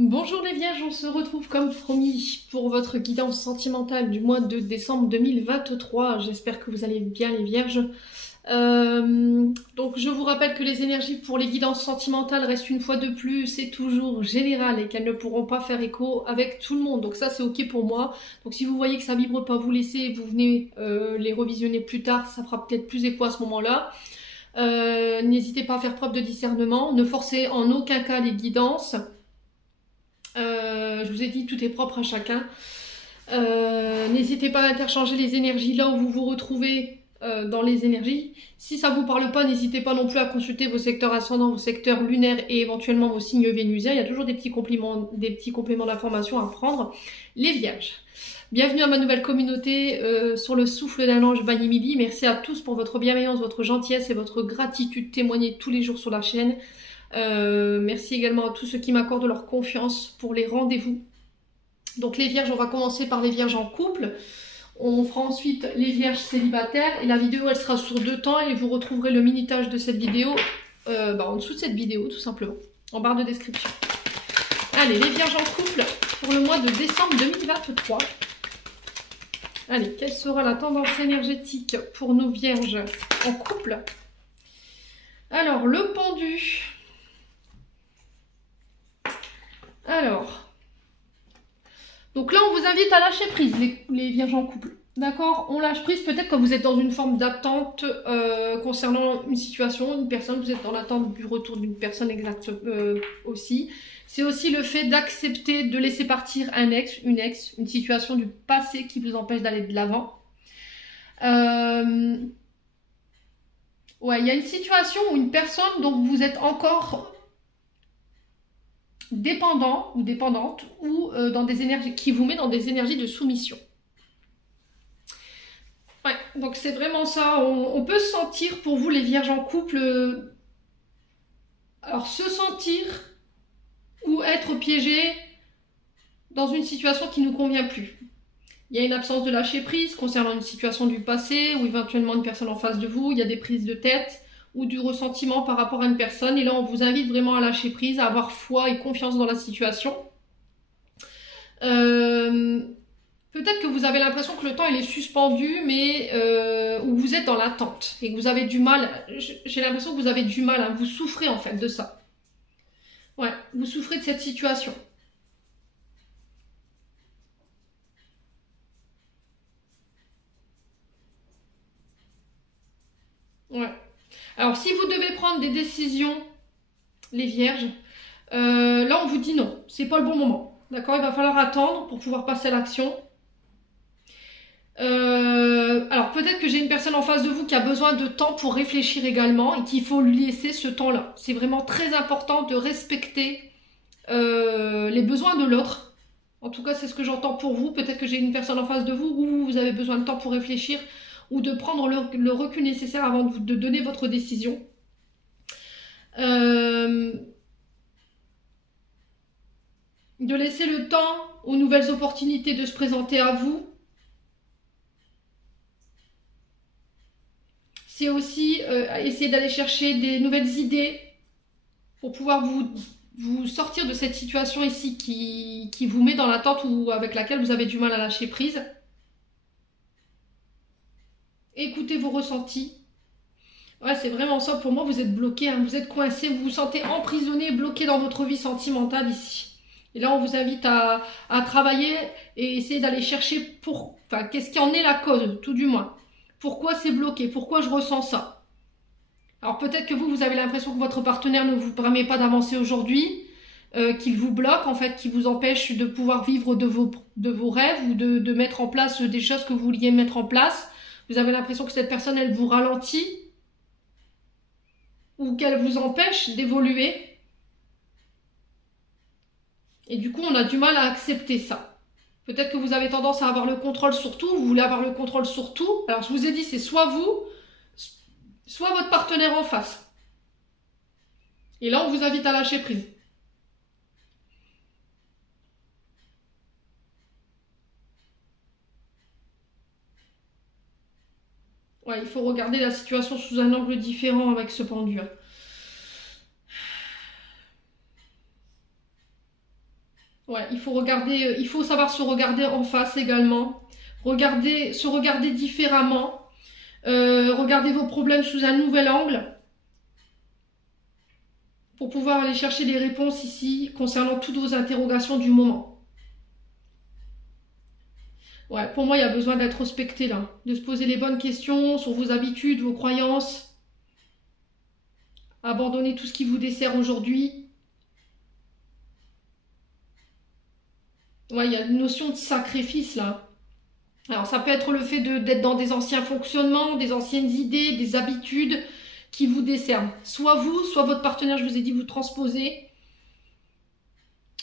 Bonjour les Vierges, on se retrouve comme promis pour votre guidance sentimentale du mois de décembre 2023. J'espère que vous allez bien les Vierges. Donc je vous rappelle que les énergies pour les guidances sentimentales restent une fois de plus, c'est toujours général et qu'elles ne pourront pas faire écho avec tout le monde. Donc ça c'est ok pour moi. Donc si vous voyez que ça vibre pas, vous laissez, vous venez les revisionner plus tard, ça fera peut-être plus écho à ce moment-là. N'hésitez pas à faire preuve de discernement, ne forcez en aucun cas les guidances. Je vous ai dit, tout est propre à chacun. N'hésitez pas à interchanger les énergies là où vous vous retrouvez dans les énergies. Si ça ne vous parle pas, n'hésitez pas non plus à consulter vos secteurs ascendants, vos secteurs lunaires et éventuellement vos signes vénusiens. Il y a toujours des petits compléments d'information à prendre. Les Vierges, bienvenue à ma nouvelle communauté sur le souffle d'un ange by Emily. Merci à tous pour votre bienveillance, votre gentillesse et votre gratitude témoignée tous les jours sur la chaîne. Merci également à tous ceux qui m'accordent leur confiance pour les rendez-vous. Donc les Vierges, on va commencer par les Vierges en couple. On fera ensuite les Vierges célibataires et la vidéo elle sera sur 2 temps et vous retrouverez le minutage de cette vidéo en dessous de cette vidéo tout simplement, en barre de description. Allez, les Vierges en couple pour le mois de décembre 2023. Allez, quelle sera la tendance énergétique pour nos Vierges en couple? Alors, le pendu. Alors, donc là, on vous invite à lâcher prise, les Vierges en couple. D'accord? On lâche prise peut-être quand vous êtes dans une forme d'attente concernant une situation, une personne, vous êtes dans l'attente du retour d'une personne exacte aussi. C'est aussi le fait d'accepter de laisser partir un ex, une situation du passé qui vous empêche d'aller de l'avant. Ouais, il y a une situation où une personne dont vous êtes encore dépendant ou dépendante ou dans des énergies qui vous met dans des énergies de soumission. Ouais, donc c'est vraiment ça. On peut se sentir pour vous les Vierges en couple, alors se sentir ou être piégé dans une situation qui ne nous convient plus. Il y a une absence de lâcher prise concernant une situation du passé ou éventuellement une personne en face de vous. Il y a des prises de tête ou du ressentiment par rapport à une personne. Et là, on vous invite vraiment à lâcher prise, à avoir foi et confiance dans la situation. Peut-être que vous avez l'impression que le temps il est suspendu, mais ou vous êtes dans l'attente et que vous avez du mal. J'ai l'impression que vous avez du mal, hein, vous souffrez en fait de ça. Ouais, vous souffrez de cette situation. Ouais. Alors, si vous devez prendre des décisions, les Vierges, là, on vous dit non. C'est pas le bon moment. D'accord? Il va falloir attendre pour pouvoir passer à l'action. Alors, peut-être que j'ai une personne en face de vous qui a besoin de temps pour réfléchir également et qu'il faut lui laisser ce temps-là. C'est vraiment très important de respecter les besoins de l'autre. En tout cas, c'est ce que j'entends pour vous. Peut-être que j'ai une personne en face de vous où vous avez besoin de temps pour réfléchir ou de prendre le recul nécessaire avant de donner votre décision. De laisser le temps aux nouvelles opportunités de se présenter à vous. C'est aussi essayer d'aller chercher des nouvelles idées pour pouvoir vous sortir de cette situation ici qui vous met dans l'attente ou avec laquelle vous avez du mal à lâcher prise. Écoutez vos ressentis. Ouais, c'est vraiment ça. Pour moi, vous êtes bloqué, hein, vous êtes coincé, vous vous sentez emprisonné, bloqué dans votre vie sentimentale ici. Et là, on vous invite à travailler et essayer d'aller chercher qu'est-ce qui en est la cause, tout du moins. Pourquoi c'est bloqué? Pourquoi je ressens ça? Alors peut-être que vous avez l'impression que votre partenaire ne vous permet pas d'avancer aujourd'hui, qu'il vous bloque, en fait, qu'il vous empêche de pouvoir vivre de vos rêves ou de mettre en place des choses que vous vouliez mettre en place. Vous avez l'impression que cette personne, elle vous ralentit ou qu'elle vous empêche d'évoluer. Et du coup, on a du mal à accepter ça. Peut-être que vous avez tendance à avoir le contrôle sur tout, vous voulez avoir le contrôle sur tout. Alors, je vous ai dit, c'est soit vous, soit votre partenaire en face. Et là, on vous invite à lâcher prise. Ouais, il faut regarder la situation sous un angle différent avec ce pendu. Ouais, il faut regarder, il faut savoir se regarder en face également. Se regarder différemment. Regardez vos problèmes sous un nouvel angle. Pour pouvoir aller chercher des réponses ici concernant toutes vos interrogations du moment. Ouais, pour moi, il y a besoin d'être respecté là. De se poser les bonnes questions sur vos habitudes, vos croyances. Abandonner tout ce qui vous dessert aujourd'hui. Ouais, il y a une notion de sacrifice là. Alors ça peut être le fait d'être dans des anciens fonctionnements, des anciennes idées, des habitudes qui vous desservent. Soit vous, soit votre partenaire, je vous ai dit, vous transposez.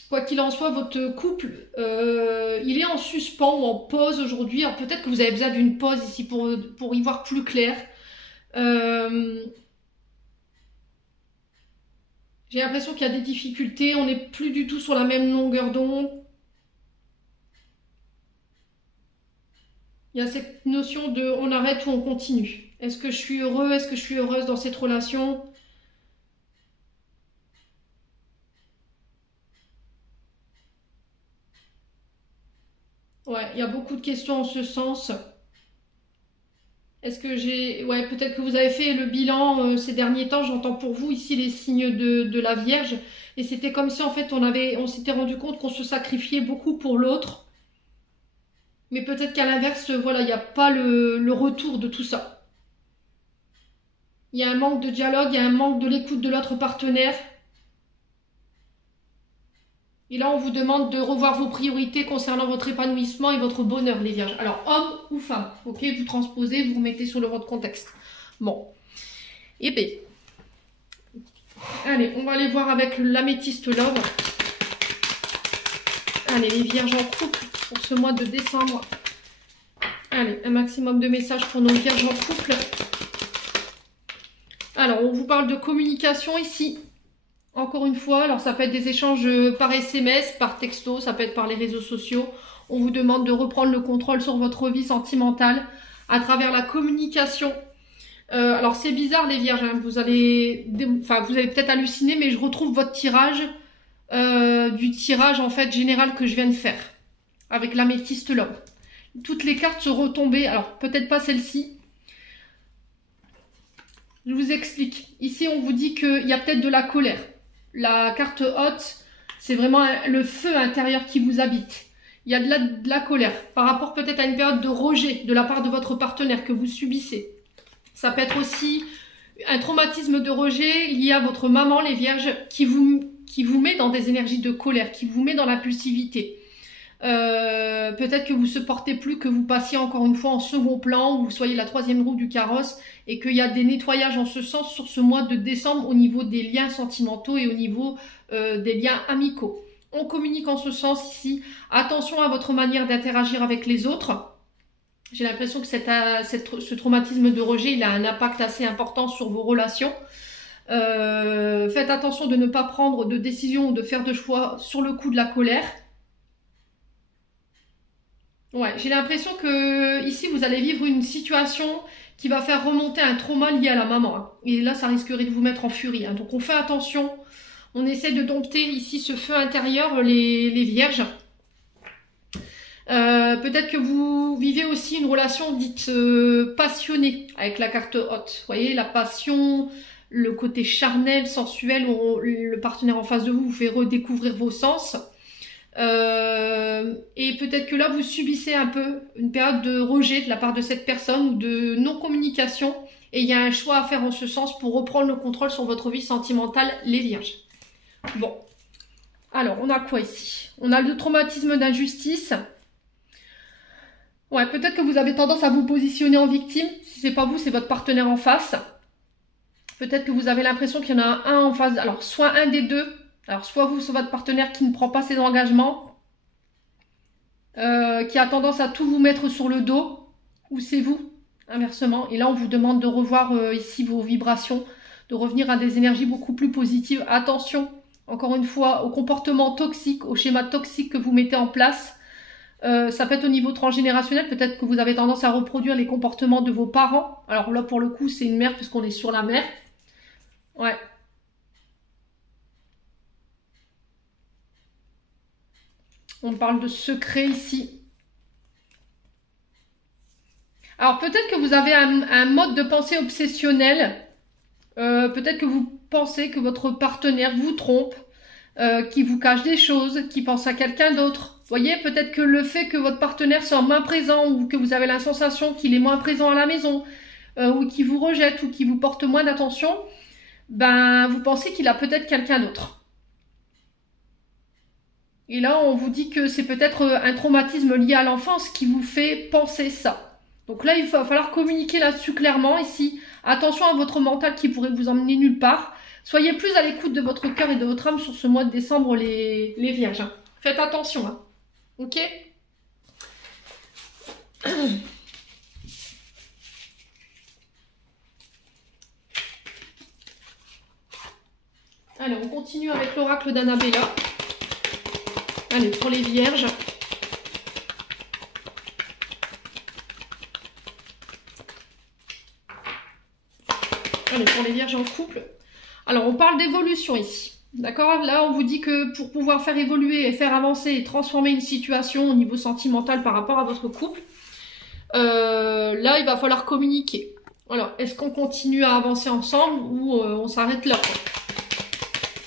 Quoi qu'il en soit, votre couple, il est en suspens ou en pause aujourd'hui. Alors peut-être que vous avez besoin d'une pause ici pour y voir plus clair. J'ai l'impression qu'il y a des difficultés, on n'est plus du tout sur la même longueur d'onde. Il y a cette notion de on arrête ou on continue. Est-ce que je suis heureux? Est-ce que je suis heureuse dans cette relation? Ouais, il y a beaucoup de questions en ce sens. Est-ce que j'ai... Ouais, peut-être que vous avez fait le bilan ces derniers temps. J'entends pour vous ici les signes de la Vierge. Et c'était comme si en fait on s'était rendu compte qu'on se sacrifiait beaucoup pour l'autre. Mais peut-être qu'à l'inverse, voilà, il n'y a pas le retour de tout ça. Il y a un manque de dialogue, il y a un manque de l'écoute de l'autre partenaire. Et là, on vous demande de revoir vos priorités concernant votre épanouissement et votre bonheur, les vierges. Alors, homme ou femme, ok? Vous transposez, vous remettez sur votre contexte. Bon. Eh bien. Allez, on va aller voir avec l'améthyste love. Allez, les vierges en couple pour ce mois de décembre. Allez, un maximum de messages pour nos vierges en couple. Alors, on vous parle de communication ici. Encore une fois, alors ça peut être des échanges par SMS, par texto, ça peut être par les réseaux sociaux. On vous demande de reprendre le contrôle sur votre vie sentimentale à travers la communication. Alors c'est bizarre les vierges, hein. Vous allez peut-être halluciner, mais je retrouve votre tirage du tirage en fait général que je viens de faire avec l'améthyste love. Toutes les cartes sont retombées, alors peut-être pas celle-ci. Je vous explique. Ici on vous dit qu'il y a peut-être de la colère. La carte haute, c'est vraiment le feu intérieur qui vous habite. Il y a de la colère par rapport peut-être à une période de rejet de la part de votre partenaire que vous subissez. Ça peut être aussi un traumatisme de rejet lié à votre maman, les vierges, qui vous met dans des énergies de colère, qui vous met dans l'impulsivité. Peut-être que vous ne supportez plus que vous passiez encore une fois en second plan, ou vous soyez la troisième roue du carrosse, et qu'il y a des nettoyages en ce sens sur ce mois de décembre au niveau des liens sentimentaux et au niveau des liens amicaux. On communique en ce sens ici. Attention à votre manière d'interagir avec les autres. J'ai l'impression que ce traumatisme de rejet, il a un impact assez important sur vos relations. Faites attention de ne pas prendre de décision ou de faire de choix sur le coup de la colère. Ouais, j'ai l'impression que ici vous allez vivre une situation qui va faire remonter un trauma lié à la maman. Hein. Et là, ça risquerait de vous mettre en furie. Hein. Donc on fait attention. On essaie de dompter ici ce feu intérieur, les vierges. Peut-être que vous vivez aussi une relation dite passionnée avec la carte haute. Vous voyez, la passion, le côté charnel, sensuel, où le partenaire en face de vous fait redécouvrir vos sens. Et peut-être que là vous subissez un peu une période de rejet de la part de cette personne ou de non-communication, et il y a un choix à faire en ce sens pour reprendre le contrôle sur votre vie sentimentale, les vierges. Bon, alors on a quoi ici? On a le traumatisme d'injustice. Ouais, peut-être que vous avez tendance à vous positionner en victime. Si c'est pas vous, c'est votre partenaire en face. Peut-être que vous avez l'impression qu'il y en a un en face, alors soit un des deux. Alors, soit vous, soit votre partenaire qui ne prend pas ses engagements, qui a tendance à tout vous mettre sur le dos, ou c'est vous, inversement. Et là, on vous demande de revoir ici vos vibrations, de revenir à des énergies beaucoup plus positives. Attention, encore une fois, aux comportements toxiques, aux schémas toxiques que vous mettez en place. Ça peut être au niveau transgénérationnel, peut-être que vous avez tendance à reproduire les comportements de vos parents. Alors là, pour le coup, c'est une mère, puisqu'on est sur la mère. Ouais. On parle de secret ici. Alors peut-être que vous avez un mode de pensée obsessionnel. Peut-être que vous pensez que votre partenaire vous trompe, qui vous cache des choses, qui pense à quelqu'un d'autre. Vous voyez, peut-être que le fait que votre partenaire soit moins présent ou que vous avez la sensation qu'il est moins présent à la maison, ou qu'il vous rejette ou qu'il vous porte moins d'attention, ben vous pensez qu'il a peut-être quelqu'un d'autre. Et là, on vous dit que c'est peut-être un traumatisme lié à l'enfance qui vous fait penser ça. Donc là, il va falloir communiquer là-dessus clairement ici. Attention à votre mental qui pourrait vous emmener nulle part. Soyez plus à l'écoute de votre cœur et de votre âme sur ce mois de décembre, les vierges. Hein. Faites attention. Hein. Ok ? Allez, on continue avec l'oracle d'Annabella. Allez, pour les vierges. Allez, pour les vierges en couple. Alors, on parle d'évolution ici. D'accord? Là, on vous dit que pour pouvoir faire évoluer et faire avancer et transformer une situation au niveau sentimental par rapport à votre couple, là, il va falloir communiquer. Alors, est-ce qu'on continue à avancer ensemble ou on s'arrête là, quoi?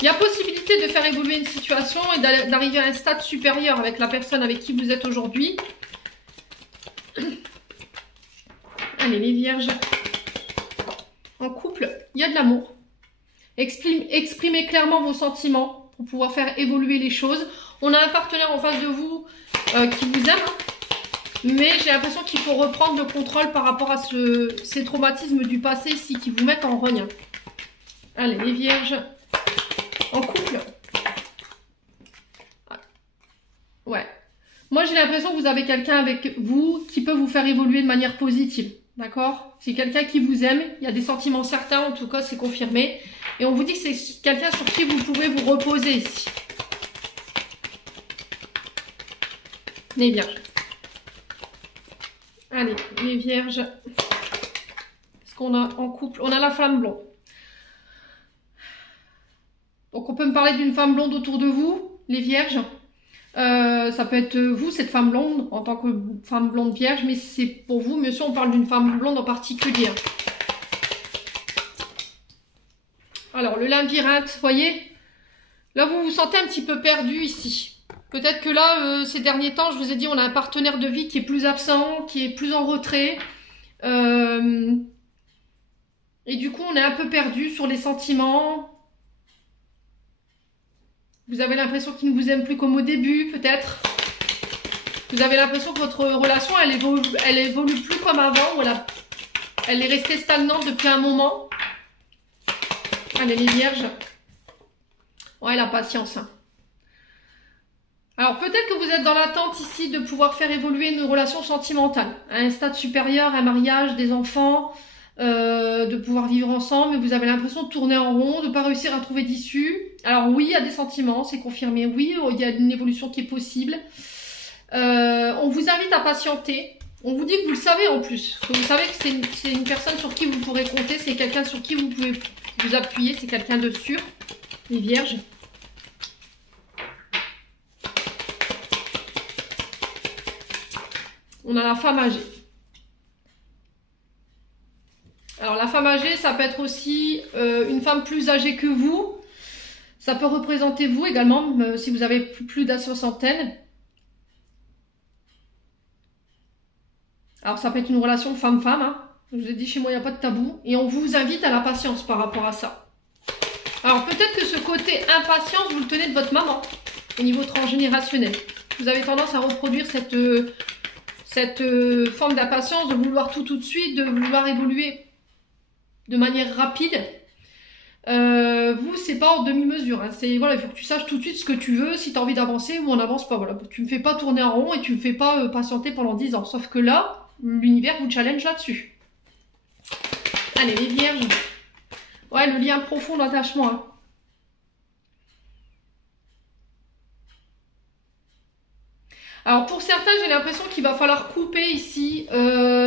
Il y a possibilité de faire évoluer une situation et d'arriver à un stade supérieur avec la personne avec qui vous êtes aujourd'hui. Allez, les vierges. En couple, il y a de l'amour. Exprimez clairement vos sentiments pour pouvoir faire évoluer les choses. On a un partenaire en face de vous qui vous aime, mais j'ai l'impression qu'il faut reprendre le contrôle par rapport à ces traumatismes du passé ici qui vous mettent en rogne. Allez, les vierges. En couple. Ouais. Moi, j'ai l'impression que vous avez quelqu'un avec vous qui peut vous faire évoluer de manière positive. D'accord? C'est quelqu'un qui vous aime. Il y a des sentiments certains, en tout cas, c'est confirmé. Et on vous dit que c'est quelqu'un sur qui vous pouvez vous reposer ici. Les vierges. Allez, les vierges. Qu'est-ce qu'on a en couple? On a la flamme blonde. Donc, on peut me parler d'une femme blonde autour de vous, les vierges. Ça peut être vous, cette femme blonde, en tant que femme blonde vierge, mais c'est pour vous, monsieur, on parle d'une femme blonde en particulier. Alors, le labyrinthe, vous voyez, là, vous vous sentez un petit peu perdu ici. Peut-être que là, ces derniers temps, je vous ai dit, on a un partenaire de vie qui est plus absent, qui est plus en retrait. Et du coup, on est un peu perdu sur les sentiments. Vous avez l'impression qu'il ne vous aime plus comme au début, peut-être. Vous avez l'impression que votre relation, elle évolue plus comme avant, ou elle est restée stagnante depuis un moment. Allez, les vierges. Ouais, la patience. Hein. Alors, peut-être que vous êtes dans l'attente ici de pouvoir faire évoluer une relation sentimentale. À un stade supérieur, un mariage, des enfants, de pouvoir vivre ensemble, mais vous avez l'impression de tourner en rond, de ne pas réussir à trouver d'issue. Alors oui, il y a des sentiments, c'est confirmé. Oui, il y a une évolution qui est possible. On vous invite à patienter. On vous dit que vous le savez en plus. Que vous savez que c'est une personne sur qui vous pourrez compter. C'est quelqu'un sur qui vous pouvez vous appuyer. C'est quelqu'un de sûr. Les vierges. On a la femme âgée. Alors la femme âgée, ça peut être aussi une femme plus âgée que vous. Ça peut représenter vous également, si vous avez plus de la soixantaine. Alors ça peut être une relation femme-femme. Hein. Je vous ai dit, chez moi, il n'y a pas de tabou. Et on vous invite à la patience par rapport à ça. Alors peut-être que ce côté impatience, vous le tenez de votre maman, au niveau transgénérationnel. Vous avez tendance à reproduire cette forme d'impatience, de vouloir tout de suite, de vouloir évoluer de manière rapide. Vous, c'est pas en demi-mesure. Hein. Voilà, il faut que tu saches tout de suite ce que tu veux, si tu as envie d'avancer ou on n'avance pas. Voilà. Tu me fais pas tourner en rond et tu me fais pas patienter pendant 10 ans. Sauf que là, l'univers vous challenge là-dessus. Allez, les vierges. Ouais, le lien profond d'attachement. Hein. Alors pour certains, j'ai l'impression qu'il va falloir couper ici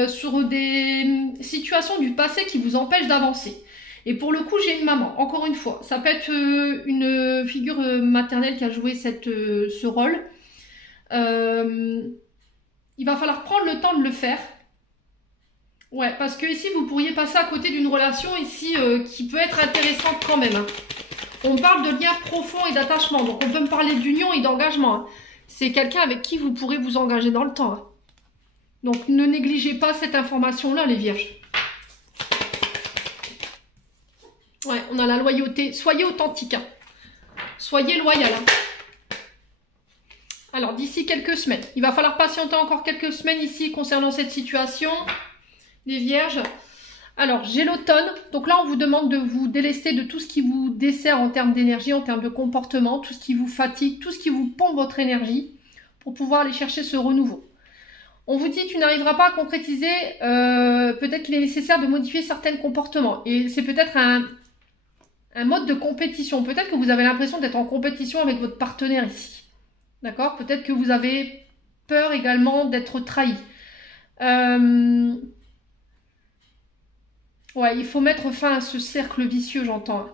sur des situations du passé qui vous empêchent d'avancer. Et pour le coup, j'ai une maman, encore une fois. Ça peut être une figure maternelle qui a joué ce rôle. Il va falloir prendre le temps de le faire. Ouais, parce que ici, vous pourriez passer à côté d'une relation ici qui peut être intéressante quand même. Hein. On parle de lien profond et d'attachement. Donc, on peut me parler d'union et d'engagement. Hein. C'est quelqu'un avec qui vous pourrez vous engager dans le temps. Hein. Donc, ne négligez pas cette information-là, les vierges. Ouais, on a la loyauté. Soyez authentique. Hein. Soyez loyal. Hein. Alors, d'ici quelques semaines. Il va falloir patienter encore quelques semaines ici concernant cette situation. Les vierges. Alors, j'ai l'automne. Donc là, on vous demande de vous délester de tout ce qui vous dessert en termes d'énergie, en termes de comportement, tout ce qui vous fatigue, tout ce qui vous pompe votre énergie pour pouvoir aller chercher ce renouveau. On vous dit, tu n'arriveras pas à concrétiser, peut-être qu'il est nécessaire de modifier certains comportements. Et c'est peut-être un mode de compétition. Peut-être que vous avez l'impression d'être en compétition avec votre partenaire ici. D'accord? Peut-être que vous avez peur également d'être trahi. Ouais, il faut mettre fin à ce cercle vicieux, j'entends.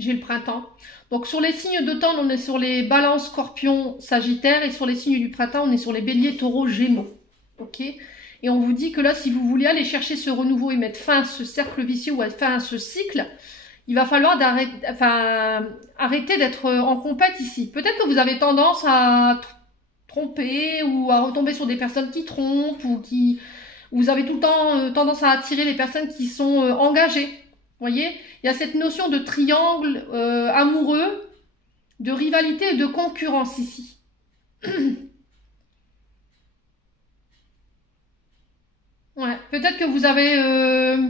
J'ai le printemps. Donc, sur les signes d'automne, on est sur les balances, scorpions, sagittaires. Et sur les signes du printemps, on est sur les béliers, taureaux, gémeaux. Ok? Et on vous dit que là, si vous voulez aller chercher ce renouveau et mettre fin à ce cercle vicieux ou fin à ce cycle, il va falloir arrêter d'être en compète ici. Peut-être que vous avez tendance à tromper ou à retomber sur des personnes qui trompent ou qui... Vous avez tout le temps tendance à attirer les personnes qui sont engagées. Vous voyez? Il y a cette notion de triangle amoureux, de rivalité et de concurrence ici. Ouais, peut-être que vous avez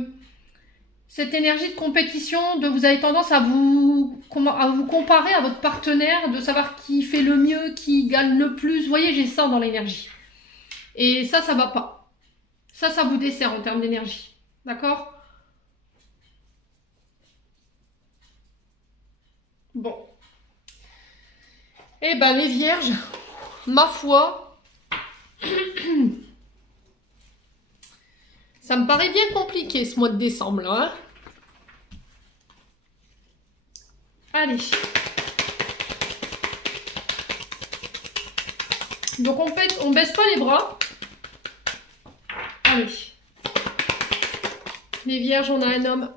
cette énergie de compétition, vous avez tendance à vous comparer à votre partenaire, de savoir qui fait le mieux, qui gagne le plus. Vous voyez, j'ai ça dans l'énergie. Et ça va pas. Ça vous dessert en termes d'énergie. D'accord? Bon. Eh ben, les vierges, ma foi, ça me paraît bien compliqué ce mois de décembre, là. Hein? Allez. Donc, on baisse pas les bras. Allez. Les vierges, on a un homme.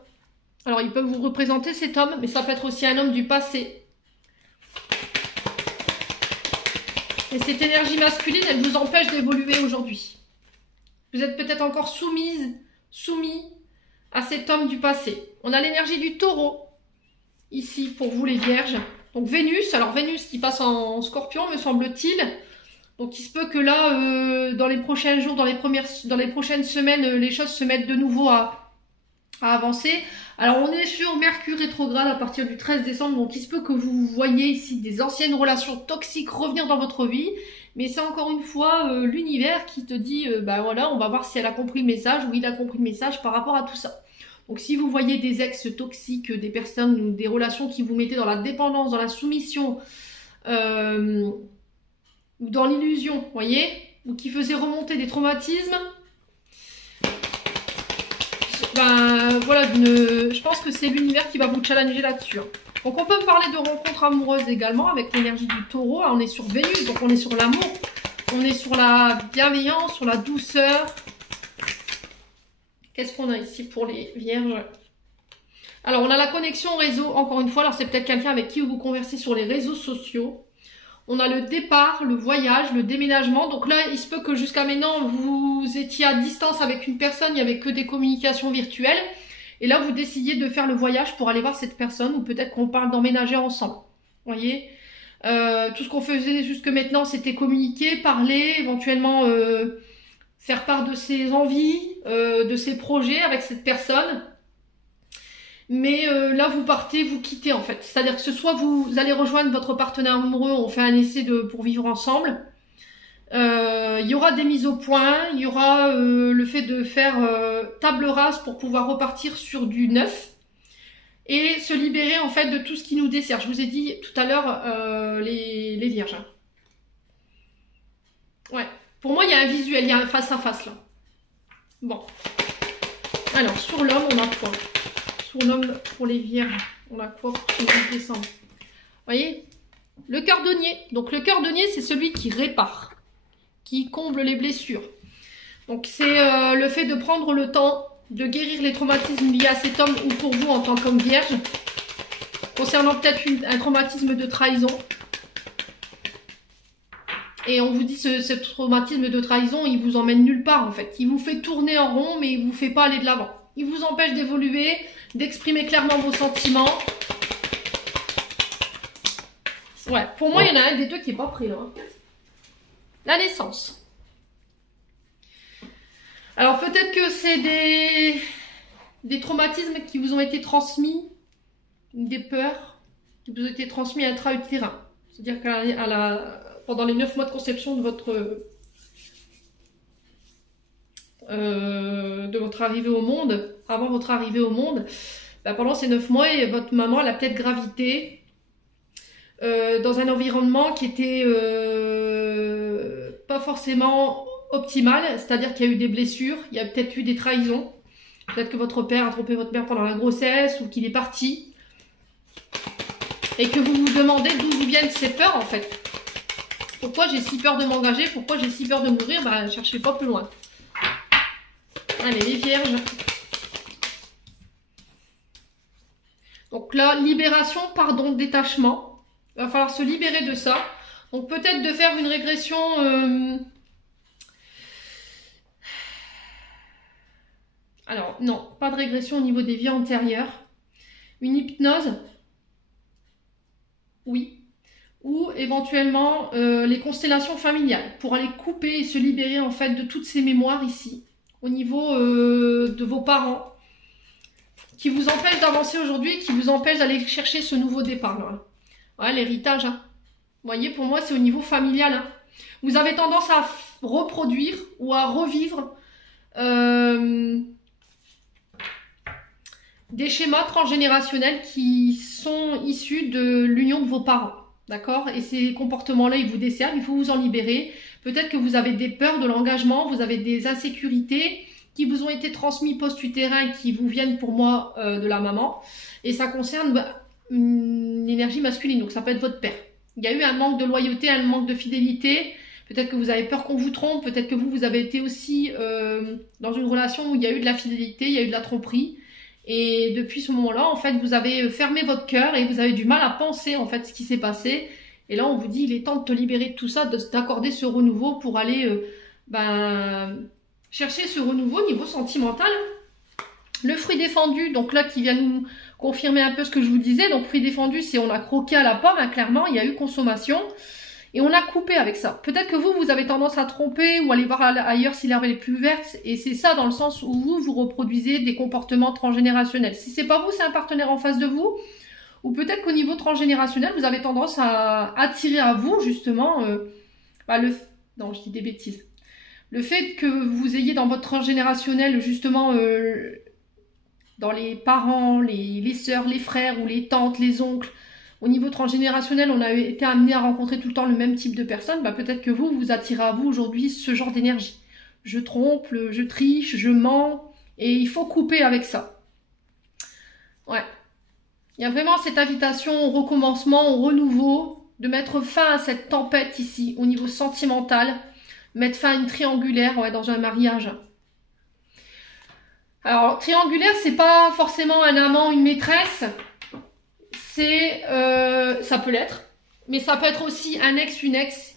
Alors, il peut vous représenter cet homme, mais ça peut être aussi un homme du passé. Et cette énergie masculine, elle vous empêche d'évoluer aujourd'hui. Vous êtes peut-être encore soumis à cet homme du passé. On a l'énergie du taureau, ici, pour vous les vierges. Donc, Vénus. Alors, Vénus qui passe en scorpion, me semble-t-il. Donc, il se peut que là, dans les prochains jours, dans les prochaines semaines, les choses se mettent de nouveau à avancer. Alors, on est sur Mercure rétrograde à partir du 13 décembre. Donc, il se peut que vous voyez ici des anciennes relations toxiques revenir dans votre vie. Mais c'est encore une fois l'univers qui te dit, bah voilà, on va voir si elle a compris le message ou il a compris le message par rapport à tout ça. Donc, si vous voyez des ex toxiques, des personnes ou des relations qui vous mettaient dans la dépendance, dans la soumission, ou dans l'illusion, vous voyez, ou qui faisait remonter des traumatismes, ben voilà, je pense que c'est l'univers qui va vous challenger là-dessus. Donc on peut parler de rencontres amoureuses également avec l'énergie du taureau. Là, on est sur Vénus, donc on est sur l'amour, on est sur la bienveillance, sur la douceur. Qu'est-ce qu'on a ici pour les vierges? Alors on a la connexion réseau, encore une fois, alors c'est peut-être quelqu'un avec qui vous conversez sur les réseaux sociaux. On a le départ, le voyage, le déménagement. Donc là, il se peut que jusqu'à maintenant, vous étiez à distance avec une personne, il n'y avait que des communications virtuelles. Et là, vous décidiez de faire le voyage pour aller voir cette personne ou peut-être qu'on parle d'emménager ensemble. Vous voyez, tout ce qu'on faisait jusque maintenant, c'était communiquer, parler, éventuellement faire part de ses envies, de ses projets avec cette personne. Mais là, vous partez, vous quittez en fait. C'est-à-dire que ce soit vous allez rejoindre votre partenaire amoureux, on fait un essai pour vivre ensemble. Il y aura des mises au point, il y aura le fait de faire table rase pour pouvoir repartir sur du neuf. Et se libérer en fait de tout ce qui nous dessert. Je vous ai dit tout à l'heure les vierges. Hein. Ouais. Pour moi, il y a un visuel, il y a un face à face là. Bon. Alors, sur l'homme, on a quoi? Sur l'homme, pour les vierges, on a quoi pour ce mois de décembre? Vous voyez? Le cordonnier. Donc le cordonnier, c'est celui qui répare, qui comble les blessures. Donc c'est le fait de prendre le temps de guérir les traumatismes liés à cet homme ou pour vous en tant qu'homme vierge. Concernant peut-être un traumatisme de trahison. Et on vous dit ce traumatisme de trahison, il vous emmène nulle part en fait. Il vous fait tourner en rond, mais il vous fait pas aller de l'avant. Il vous empêche d'évoluer, d'exprimer clairement vos sentiments. Ouais, pour moi, il y en a un des deux qui est pas prêt là. La naissance. Alors peut-être que c'est des traumatismes qui vous ont été transmis, des peurs qui vous ont été transmis intra-utérin. C'est-à-dire pendant les 9 mois de conception de votre arrivée au monde, avant votre arrivée au monde, bah pendant ces 9 mois, votre maman elle a peut-être gravité dans un environnement qui était pas forcément optimal, c'est-à-dire qu'il y a eu des blessures, il y a peut-être eu des trahisons, peut-être que votre père a trompé votre mère pendant la grossesse ou qu'il est parti, et que vous vous demandez d'où viennent ces peurs en fait. Pourquoi j'ai si peur de m'engager? Pourquoi j'ai si peur de mourir? Bah, cherchez pas plus loin. Allez, les vierges. Donc là, libération, pardon, détachement. Il va falloir se libérer de ça. Donc peut-être de faire une régression... Alors, non, pas de régression au niveau des vies antérieures. Une hypnose. Oui. Ou éventuellement les constellations familiales pour aller couper et se libérer en fait de toutes ces mémoires ici au niveau de vos parents qui vous empêchent d'avancer aujourd'hui, qui vous empêchent d'aller chercher ce nouveau départ là. Ouais, l'héritage, hein. Vous voyez, pour moi c'est au niveau familial, hein. Vous avez tendance à reproduire ou à revivre des schémas transgénérationnels qui sont issus de l'union de vos parents. D'accord? Et ces comportements-là, ils vous desservent, il faut vous en libérer. Peut-être que vous avez des peurs de l'engagement, vous avez des insécurités qui vous ont été transmises post-utérin, qui vous viennent pour moi de la maman. Et ça concerne une énergie masculine, donc ça peut être votre père. Il y a eu un manque de loyauté, un manque de fidélité. Peut-être que vous avez peur qu'on vous trompe, peut-être que vous avez été aussi dans une relation où il y a eu de la fidélité, il y a eu de la tromperie. Et depuis ce moment-là, en fait, vous avez fermé votre cœur et vous avez du mal à penser, en fait, ce qui s'est passé. Et là, on vous dit, il est temps de te libérer de tout ça, d'accorder ce renouveau pour aller chercher ce renouveau au niveau sentimental. Le fruit défendu, donc là, qui vient nous confirmer un peu ce que je vous disais. Donc, fruit défendu, c'est on a croqué à la pomme, hein, clairement, il y a eu consommation. Et on a coupé avec ça. Peut-être que vous avez tendance à tromper ou aller voir ailleurs si l'herbe est plus verte. Et c'est ça dans le sens où vous reproduisez des comportements transgénérationnels. Si c'est pas vous, c'est un partenaire en face de vous. Ou peut-être qu'au niveau transgénérationnel, vous avez tendance à attirer à vous, justement, non, je dis des bêtises. Le fait que vous ayez dans votre transgénérationnel, justement, dans les parents, les sœurs, les frères ou les tantes, les oncles, au niveau transgénérationnel, on a été amené à rencontrer tout le temps le même type de personnes. Bah, peut-être que vous attirez à vous aujourd'hui ce genre d'énergie. Je trompe, je triche, je mens. Et il faut couper avec ça. Ouais. Il y a vraiment cette invitation au recommencement, au renouveau, de mettre fin à cette tempête ici, au niveau sentimental. Mettre fin à une triangulaire, ouais, dans un mariage. Alors, triangulaire, c'est pas forcément un amant, une maîtresse. Ça peut l'être, mais ça peut être aussi un ex, une ex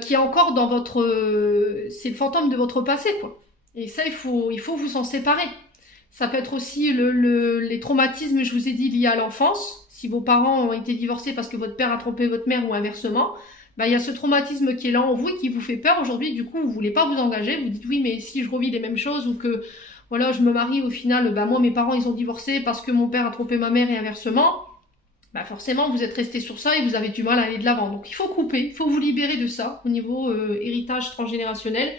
qui est encore dans votre... c'est le fantôme de votre passé, quoi. Et ça, il faut vous en séparer. Ça peut être aussi les traumatismes, je vous ai dit, liés à l'enfance. Si vos parents ont été divorcés parce que votre père a trompé votre mère ou inversement, bah, il y a ce traumatisme qui est là en vous et qui vous fait peur aujourd'hui. Du coup, vous voulez pas vous engager. Vous dites oui, mais si je revis les mêmes choses ou que... voilà, je me marie, au final, bah, moi, mes parents, ils ont divorcé parce que mon père a trompé ma mère et inversement. Bah, forcément, vous êtes resté sur ça et vous avez du mal à aller de l'avant. Donc, il faut couper, il faut vous libérer de ça au niveau héritage transgénérationnel.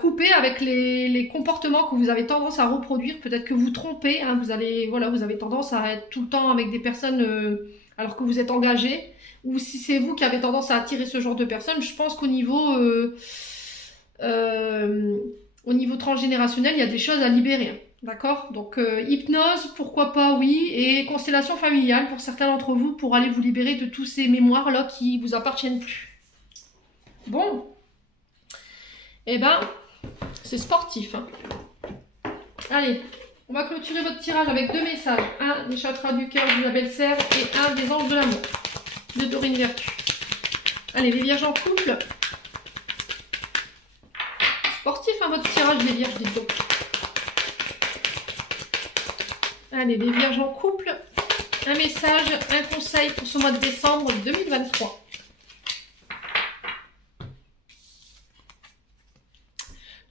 Couper avec les comportements que vous avez tendance à reproduire. Peut-être que vous trompez, hein, vous avez tendance à être tout le temps avec des personnes alors que vous êtes engagé. Ou si c'est vous qui avez tendance à attirer ce genre de personnes, je pense qu'au niveau... au niveau transgénérationnel, il y a des choses à libérer. D'accord? Donc hypnose, pourquoi pas, oui, et constellation familiale pour certains d'entre vous pour aller vous libérer de tous ces mémoires-là qui vous appartiennent plus. Bon, eh ben, c'est sportif, hein. Allez, on va clôturer votre tirage avec 2 messages. Un des chakras du cœur d'Isabelle Serre et un des anges de l'amour de Dorine Vertu. Allez, les vierges en couple. Sportif, hein, votre tirage, les vierges, dites donc. Allez, les vierges en couple. Un message, un conseil pour ce mois de décembre 2023.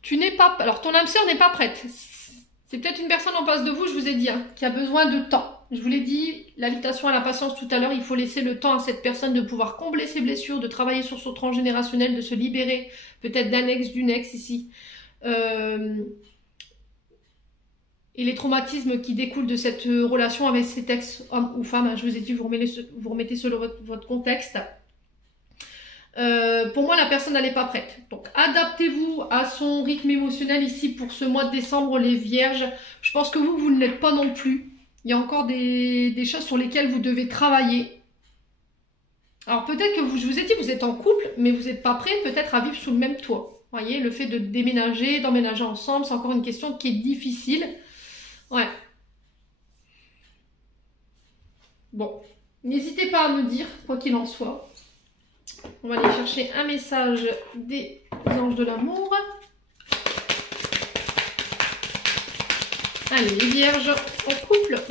Tu n'es pas... Alors, ton âme sœur n'est pas prête. C'est peut-être une personne en face de vous, je vous ai dit, hein, qui a besoin de temps. Je vous l'ai dit, l'invitation à la patience tout à l'heure, il faut laisser le temps à cette personne de pouvoir combler ses blessures, de travailler sur son transgénérationnel, de se libérer peut-être d'un ex, d'une ex ici. Et les traumatismes qui découlent de cette relation avec cet ex, homme ou femme, hein, je vous ai dit, vous remettez sur votre contexte. Pour moi, la personne, elle n'est pas prête. Donc, adaptez-vous à son rythme émotionnel ici pour ce mois de décembre, les vierges. Je pense que vous ne l'êtes pas non plus. Il y a encore des choses sur lesquelles vous devez travailler. Alors, peut-être que je vous ai dit, vous êtes en couple, mais vous n'êtes pas prêt peut-être à vivre sous le même toit. Vous voyez, le fait de déménager, d'emménager ensemble, c'est encore une question qui est difficile. Ouais. Bon, n'hésitez pas à me dire, quoi qu'il en soit. On va aller chercher un message des anges de l'amour. Allez, les vierges en couple.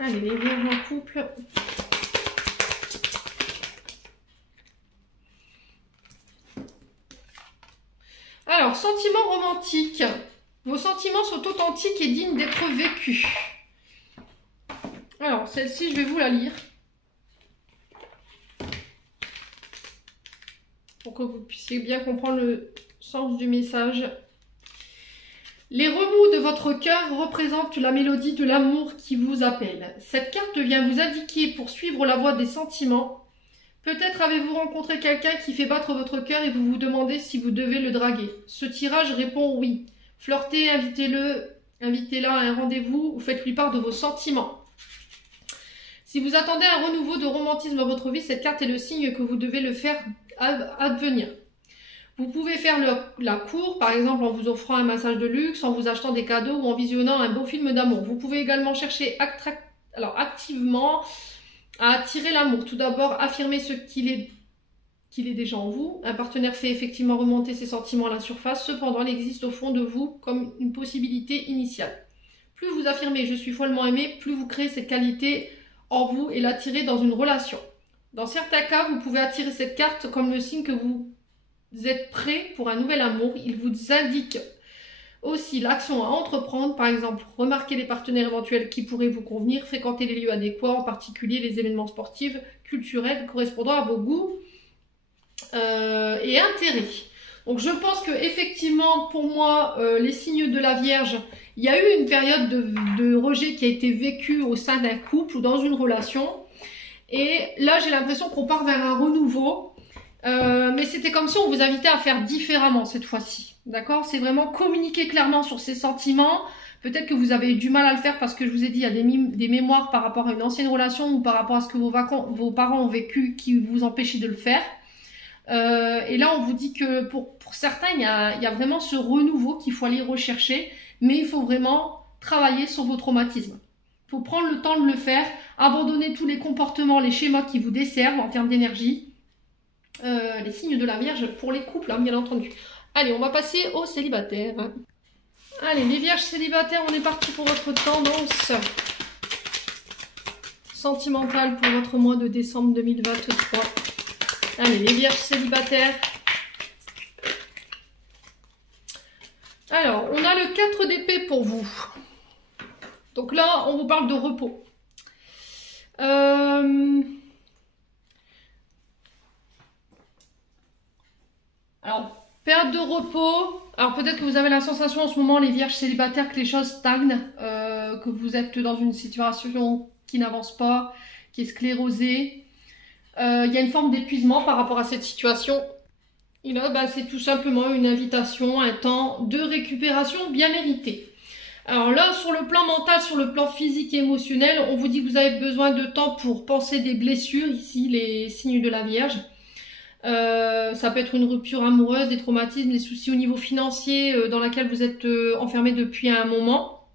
Allez, les vierges en couple. Alors, sentiments romantiques. Vos sentiments sont authentiques et dignes d'être vécus. Alors, celle-ci, je vais vous la lire. Pour que vous puissiez bien comprendre le sens du message. Les remous de votre cœur représentent la mélodie de l'amour qui vous appelle. Cette carte vient vous indiquer pour suivre la voie des sentiments. Peut-être avez-vous rencontré quelqu'un qui fait battre votre cœur et vous vous demandez si vous devez le draguer. Ce tirage répond oui. Flirtez, invitez-la à un rendez-vous ou faites-lui part de vos sentiments. Si vous attendez un renouveau de romantisme dans votre vie, cette carte est le signe que vous devez le faire advenir. Vous pouvez faire la cour, par exemple en vous offrant un massage de luxe, en vous achetant des cadeaux ou en visionnant un beau film d'amour. Vous pouvez également chercher activement à attirer l'amour. Tout d'abord, affirmer ce qu'il est déjà en vous. Un partenaire fait effectivement remonter ses sentiments à la surface, cependant il existe au fond de vous comme une possibilité initiale. Plus vous affirmez « je suis follement aimé », plus vous créez cette qualité en vous et l'attirez dans une relation. Dans certains cas, vous pouvez attirer cette carte comme le signe que vous êtes prêt pour un nouvel amour. Il vous indique aussi l'action à entreprendre, par exemple, remarquer les partenaires éventuels qui pourraient vous convenir, fréquenter les lieux adéquats, en particulier les événements sportifs, culturels, correspondant à vos goûts et intérêts. Donc je pense que effectivement, pour moi, les signes de la Vierge, il y a eu une période de rejet qui a été vécue au sein d'un couple ou dans une relation. Et là, j'ai l'impression qu'on part vers un renouveau. Mais c'était comme si on vous invitait à faire différemment cette fois-ci. D'accord? C'est vraiment communiquer clairement sur ses sentiments. Peut-être que vous avez eu du mal à le faire parce que je vous ai dit, il y a des mémoires par rapport à une ancienne relation ou par rapport à ce que vos parents ont vécu qui vous empêchaient de le faire. Et là, on vous dit que pour certains, il y a vraiment ce renouveau qu'il faut aller rechercher. Mais il faut vraiment travailler sur vos traumatismes. Il faut prendre le temps de le faire. Abandonner tous les comportements, les schémas qui vous desservent en termes d'énergie. Les signes de la Vierge pour les couples, hein, bien entendu. Allez, on va passer aux célibataires. Allez, les Vierges célibataires, on est parti pour votre tendance sentimentale pour votre mois de décembre 2023. Allez, les Vierges célibataires. Alors, on a le 4 d'épée pour vous. Donc là, on vous parle de repos. Alors, période de repos. Alors, peut-être que vous avez la sensation en ce moment, les vierges célibataires, que les choses stagnent, que vous êtes dans une situation qui n'avance pas, qui est sclérosée. Il y a une forme d'épuisement par rapport à cette situation. Et là, bah, c'est tout simplement une invitation, un temps de récupération bien mérité. Alors là, sur le plan mental, sur le plan physique et émotionnel, on vous dit que vous avez besoin de temps pour penser des blessures, ici, les signes de la Vierge. Ça peut être une rupture amoureuse, des traumatismes, des soucis au niveau financier dans laquelle vous êtes enfermé depuis un moment.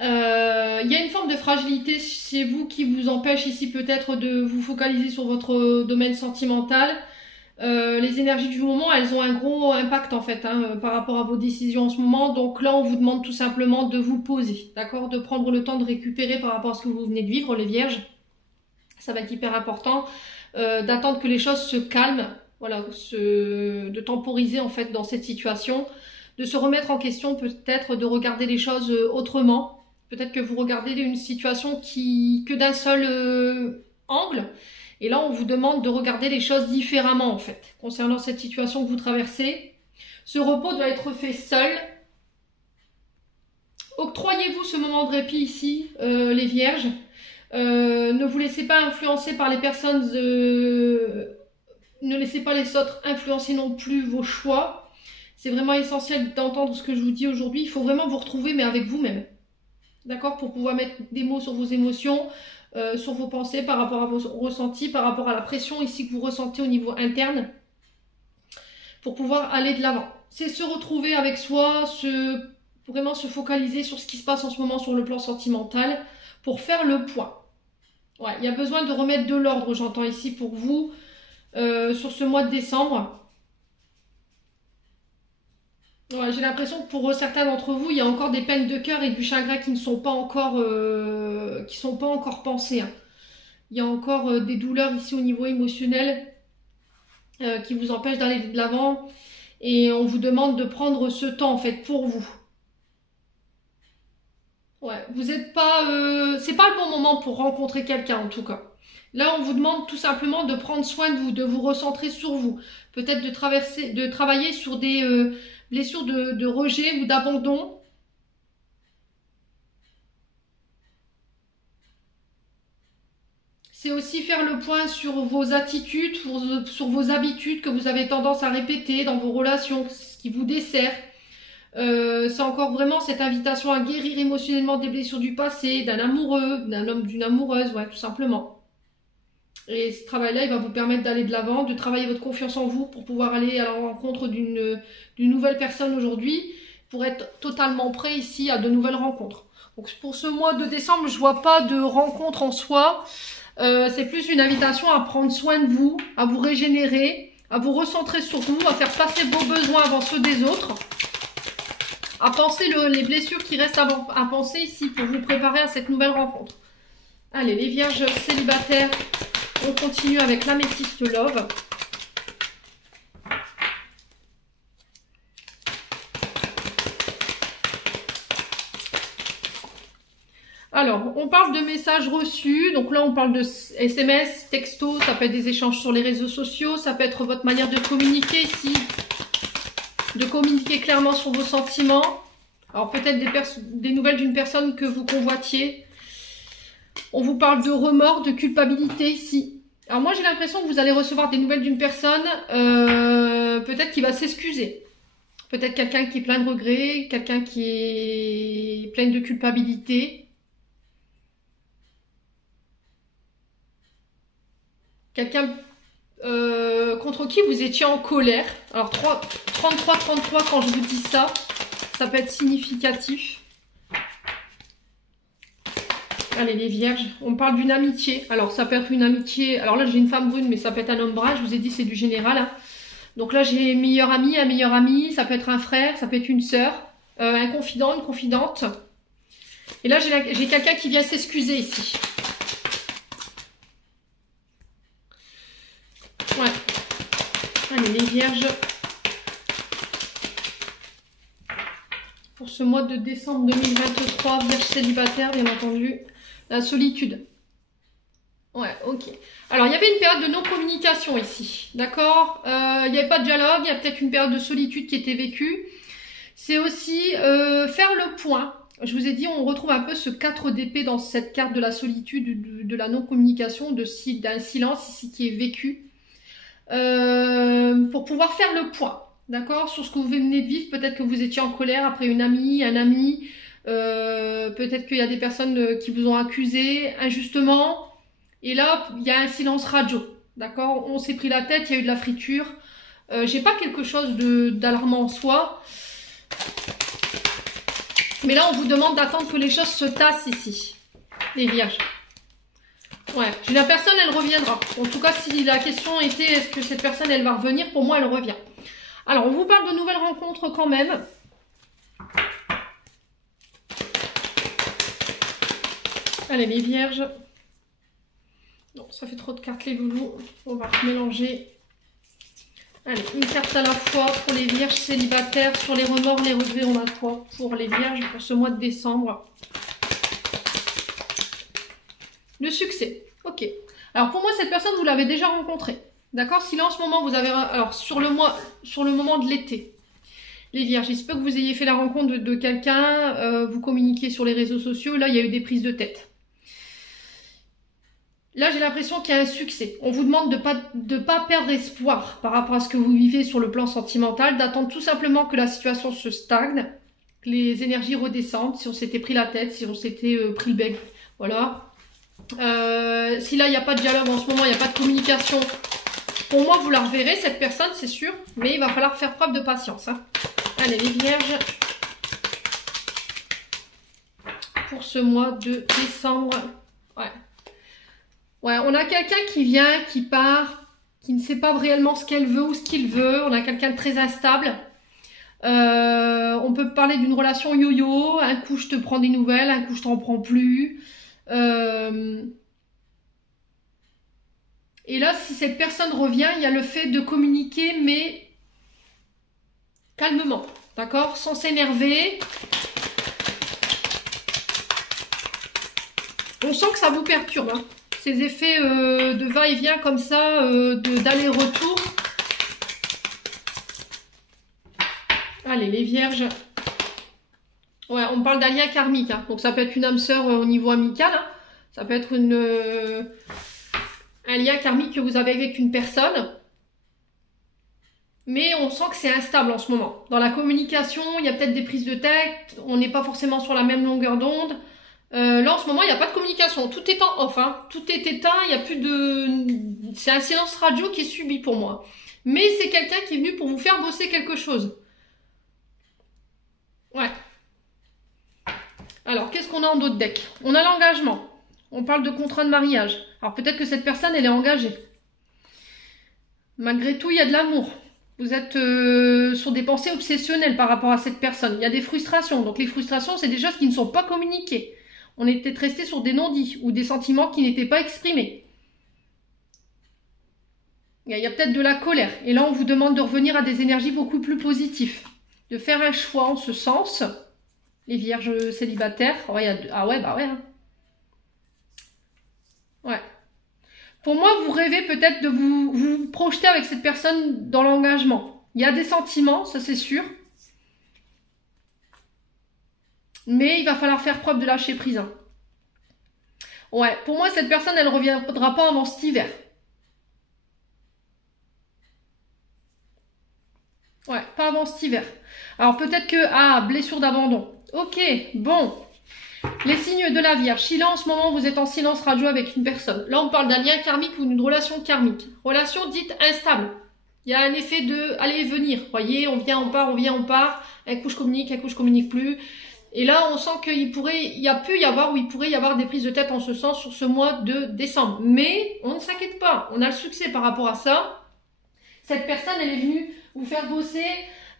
Il y a une forme de fragilité chez vous qui vous empêche ici peut-être de vous focaliser sur votre domaine sentimental. Les énergies du moment, elles ont un gros impact en fait par rapport à vos décisions en ce moment. Donc là, on vous demande tout simplement de vous poser, d'accord, de prendre le temps de récupérer par rapport à ce que vous venez de vivre, les Vierges. Ça va être hyper important, d'attendre que les choses se calment, voilà, de temporiser en fait dans cette situation, de se remettre en question peut-être, de regarder les choses autrement. Peut-être que vous regardez une situation que d'un seul angle. Et là, on vous demande de regarder les choses différemment, en fait, concernant cette situation que vous traversez. Ce repos doit être fait seul. Octroyez-vous ce moment de répit ici, les Vierges. Ne vous laissez pas influencer par les personnes. Ne laissez pas les autres influencer non plus vos choix. C'est vraiment essentiel d'entendre ce que je vous dis aujourd'hui. Il faut vraiment vous retrouver, mais avec vous-même. D'accord, pour pouvoir mettre des mots sur vos émotions, sur vos pensées, par rapport à vos ressentis, par rapport à la pression ici que vous ressentez au niveau interne, pour pouvoir aller de l'avant. C'est se retrouver avec soi, vraiment se focaliser sur ce qui se passe en ce moment sur le plan sentimental, pour faire le point. Ouais, il y a besoin de remettre de l'ordre, j'entends ici pour vous, sur ce mois de décembre. Ouais, j'ai l'impression que pour certains d'entre vous, il y a encore des peines de cœur et du chagrin qui ne sont pas encore, pensées. Hein. Il y a encore des douleurs ici au niveau émotionnel qui vous empêchent d'aller de l'avant. Et on vous demande de prendre ce temps en fait pour vous. Ouais, vous n'êtes pas, c'est pas le bon moment pour rencontrer quelqu'un en tout cas. Là, on vous demande tout simplement de prendre soin de vous, de vous recentrer sur vous. Peut-être de travailler sur des blessures de rejet ou d'abandon. C'est aussi faire le point sur vos attitudes, sur vos habitudes que vous avez tendance à répéter dans vos relations, ce qui vous dessert. C'est encore vraiment cette invitation à guérir émotionnellement des blessures du passé, d'un amoureux, d'un homme, d'une amoureuse, ouais, tout simplement. Et ce travail-là, il va vous permettre d'aller de l'avant, de travailler votre confiance en vous pour pouvoir aller à la rencontre d'une nouvelle personne aujourd'hui, pour être totalement prêt ici à de nouvelles rencontres. Donc pour ce mois de décembre, je vois pas de rencontre en soi. C'est plus une invitation à prendre soin de vous, à vous régénérer, à vous recentrer sur vous, à faire passer vos besoins avant ceux des autres, à penser les blessures qui restent à penser ici pour vous préparer à cette nouvelle rencontre. Allez, les Vierges célibataires, on continue avec l'améthyste love. Alors, on parle de messages reçus. Donc là, on parle de SMS, texto, ça peut être des échanges sur les réseaux sociaux, ça peut être votre manière de communiquer ici, de communiquer clairement sur vos sentiments. Alors peut-être des nouvelles d'une personne que vous convoitiez. On vous parle de remords, de culpabilité ici. Alors moi, j'ai l'impression que vous allez recevoir des nouvelles d'une personne, peut-être qui va s'excuser. Peut-être quelqu'un qui est plein de regrets, quelqu'un qui est plein de culpabilité. Quelqu'un contre qui vous étiez en colère. Alors 33, quand je vous dis ça, ça peut être significatif. Allez, les Vierges, on parle d'une amitié. Alors ça peut être une amitié, alors là j'ai une femme brune, mais ça peut être un homme brun, je vous ai dit c'est du général. Hein. Donc là j'ai un meilleur ami, ça peut être un frère, ça peut être une sœur, un confident, une confidente. Et là j'ai quelqu'un qui vient s'excuser ici. Ouais. Allez, les Vierges. Pour ce mois de décembre 2023, Vierge célibataire, bien entendu. La solitude. Ouais, ok. Alors, il y avait une période de non-communication ici. D'accord, il n'y avait pas de dialogue. Il y a peut-être une période de solitude qui était vécue. C'est aussi faire le point je vous ai dit, on retrouve un peu ce 4 d'épée dans cette carte de la solitude, de la non-communication, d'un silence ici qui est vécu. Pour pouvoir faire le point, d'accord, sur ce que vous venez de vivre. Peut-être que vous étiez en colère après une amie, un ami. Peut-être qu'il y a des personnes qui vous ont accusé injustement. Et là, il y a un silence radio. D'accord, on s'est pris la tête, il y a eu de la friture. J'ai pas quelque chose d'alarmant en soi. Mais là, on vous demande d'attendre que les choses se tassent ici, les vierges. Ouais, la personne, elle reviendra. En tout cas, si la question était, est-ce que cette personne, elle va revenir? Pour moi, elle revient. Alors, on vous parle de nouvelles rencontres quand même. Allez, les vierges. Non, ça fait trop de cartes, les loulous. On va mélanger. Allez, une carte à la fois pour les vierges célibataires. Sur les remords, les regrets, on a quoi pour les vierges pour ce mois de décembre? Le succès. Ok. Alors, pour moi, cette personne, vous l'avez déjà rencontrée. D'accord? Si là, en ce moment, vous avez... Alors, sur le moment de l'été, les vierges, il se peut que vous ayez fait la rencontre de quelqu'un, vous communiquez sur les réseaux sociaux, là, il y a eu des prises de tête. Là, j'ai l'impression qu'il y a un succès. On vous demande de pas perdre espoir par rapport à ce que vous vivez sur le plan sentimental, d'attendre tout simplement que la situation se stagne, que les énergies redescendent, si on s'était pris la tête, si on s'était pris le bec, voilà. Si là, il n'y a pas de dialogue en ce moment, il n'y a pas de communication, pour moi, vous la reverrez, cette personne, c'est sûr, mais il va falloir faire preuve de patience. Hein. Allez, les vierges, pour ce mois de décembre, ouais. Ouais, on a quelqu'un qui vient, qui part, qui ne sait pas réellement ce qu'elle veut ou ce qu'il veut. On a quelqu'un de très instable. On peut parler d'une relation yo-yo. Un coup, je te prends des nouvelles, un coup, je t'en prends plus. Et là, si cette personne revient, il y a le fait de communiquer, mais calmement, d'accord? Sans s'énerver. On sent que ça vous perturbe, hein. Ces effets de va-et-vient comme ça, d'aller-retour. Allez, les vierges. Ouais, on parle d'un lien karmique. Hein. Donc ça peut être une âme sœur au niveau amical. Hein. Ça peut être un lien karmique que vous avez avec une personne. Mais on sent que c'est instable en ce moment. Dans la communication, il y a peut-être des prises de tête. On n'est pas forcément sur la même longueur d'onde. Là, en ce moment, il n'y a pas de communication. Tout est en off. Hein. Tout est éteint. Il n'y a plus de... C'est un silence radio qui est subi pour moi. Mais c'est quelqu'un qui est venu pour vous faire bosser quelque chose. Ouais. Alors, qu'est-ce qu'on a en d'autres decks? On a l'engagement. On parle de contrat de mariage. Alors, peut-être que cette personne, elle est engagée. Malgré tout, il y a de l'amour. Vous êtes sur des pensées obsessionnelles par rapport à cette personne. Il y a des frustrations. Donc, les frustrations, c'est des choses qui ne sont pas communiquées. On est peut-être resté sur des non-dits ou des sentiments qui n'étaient pas exprimés. Il y a peut-être de la colère. Et là, on vous demande de revenir à des énergies beaucoup plus positives. De faire un choix en ce sens. Les vierges célibataires. Oh, ah ouais, bah ouais. Hein. Ouais. Pour moi, vous rêvez peut-être de vous projeter avec cette personne dans l'engagement. Il y a des sentiments, ça c'est sûr. Mais il va falloir faire preuve de lâcher prise. Hein. Ouais, pour moi, cette personne, elle ne reviendra pas avant cet hiver. Ouais, pas avant cet hiver. Alors peut-être que... Ah, blessure d'abandon. Ok, bon. Les signes de la Vierge. Si là, en ce moment, vous êtes en silence radio avec une personne. Là, on parle d'un lien karmique ou d'une relation karmique. Relation dite instable. Il y a un effet de aller et venir. Vous voyez, on vient, on part, on vient, on part. Un coup, je communique plus. Et là, on sent qu'il pourrait y avoir des prises de tête en ce sens sur ce mois de décembre. Mais on ne s'inquiète pas. On a le succès par rapport à ça. Cette personne, elle est venue vous faire bosser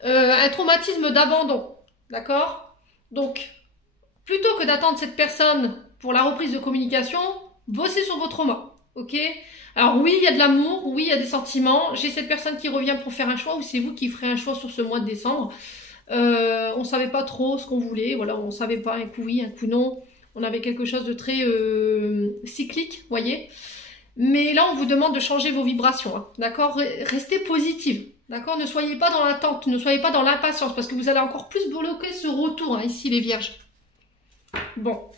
un traumatisme d'abandon. D'accord? Donc, plutôt que d'attendre cette personne pour la reprise de communication, bossez sur vos traumas. Ok? Alors oui, il y a de l'amour, oui, il y a des sentiments. J'ai cette personne qui revient pour faire un choix, ou c'est vous qui ferez un choix sur ce mois de décembre. On savait pas trop ce qu'on voulait, voilà, on savait pas, un coup oui, un coup non. On avait quelque chose de très cyclique, vous voyez. Mais là, on vous demande de changer vos vibrations, hein, d'accord? Restez positive, d'accord? Ne soyez pas dans l'attente, ne soyez pas dans l'impatience, parce que vous allez encore plus bloquer ce retour, hein, ici, les vierges. Bon,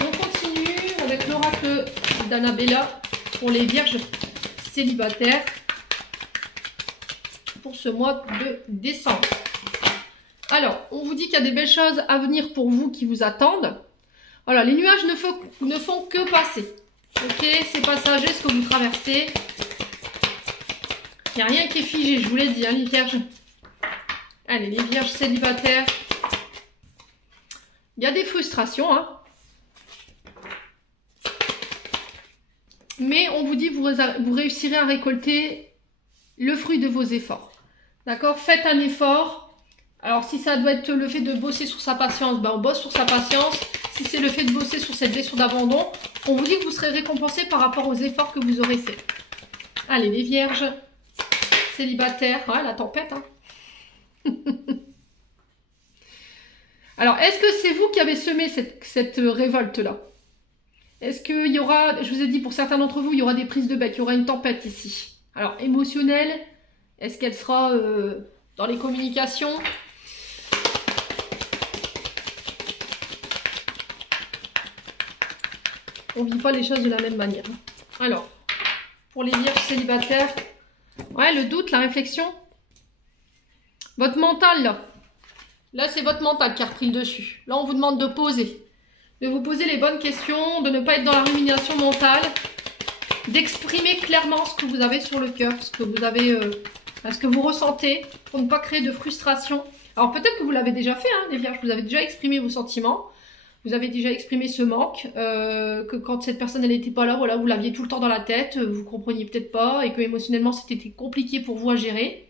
on continue avec l'oracle d'Annabella pour les vierges célibataires pour ce mois de décembre. Alors, on vous dit qu'il y a des belles choses à venir pour vous qui vous attendent. Voilà, les nuages ne font que passer. Ok, c'est passager ce que vous traversez. Il n'y a rien qui est figé, je vous l'ai dit, hein, les vierges. Allez, les vierges célibataires. Il y a des frustrations, hein. Mais on vous dit que vous réussirez à récolter le fruit de vos efforts. D'accord? Faites un effort. Alors, si ça doit être le fait de bosser sur sa patience, ben on bosse sur sa patience. Si c'est le fait de bosser sur cette blessure d'abandon, on vous dit que vous serez récompensé par rapport aux efforts que vous aurez faits. Allez, les vierges célibataires. Ouais, la tempête, hein. Alors, est-ce que c'est vous qui avez semé cette révolte-là? Est-ce qu'il y aura, je vous ai dit pour certains d'entre vous, il y aura des prises de bec, il y aura une tempête ici. Alors, émotionnelle, est-ce qu'elle sera dans les communications? On ne vit pas les choses de la même manière. Alors, pour les vierges célibataires, ouais, le doute, la réflexion. Votre mental, là. Là, c'est votre mental qui a repris le dessus. Là, on vous demande de poser. De vous poser les bonnes questions, de ne pas être dans la rumination mentale, d'exprimer clairement ce que vous avez sur le cœur, ce que vous avez, ce que vous ressentez, pour ne pas créer de frustration. Alors, peut-être que vous l'avez déjà fait, hein, les vierges, vous avez déjà exprimé vos sentiments. Vous avez déjà exprimé ce manque, que quand cette personne n'était pas là, voilà, vous l'aviez tout le temps dans la tête, vous compreniez peut-être pas, et que émotionnellement c'était compliqué pour vous à gérer.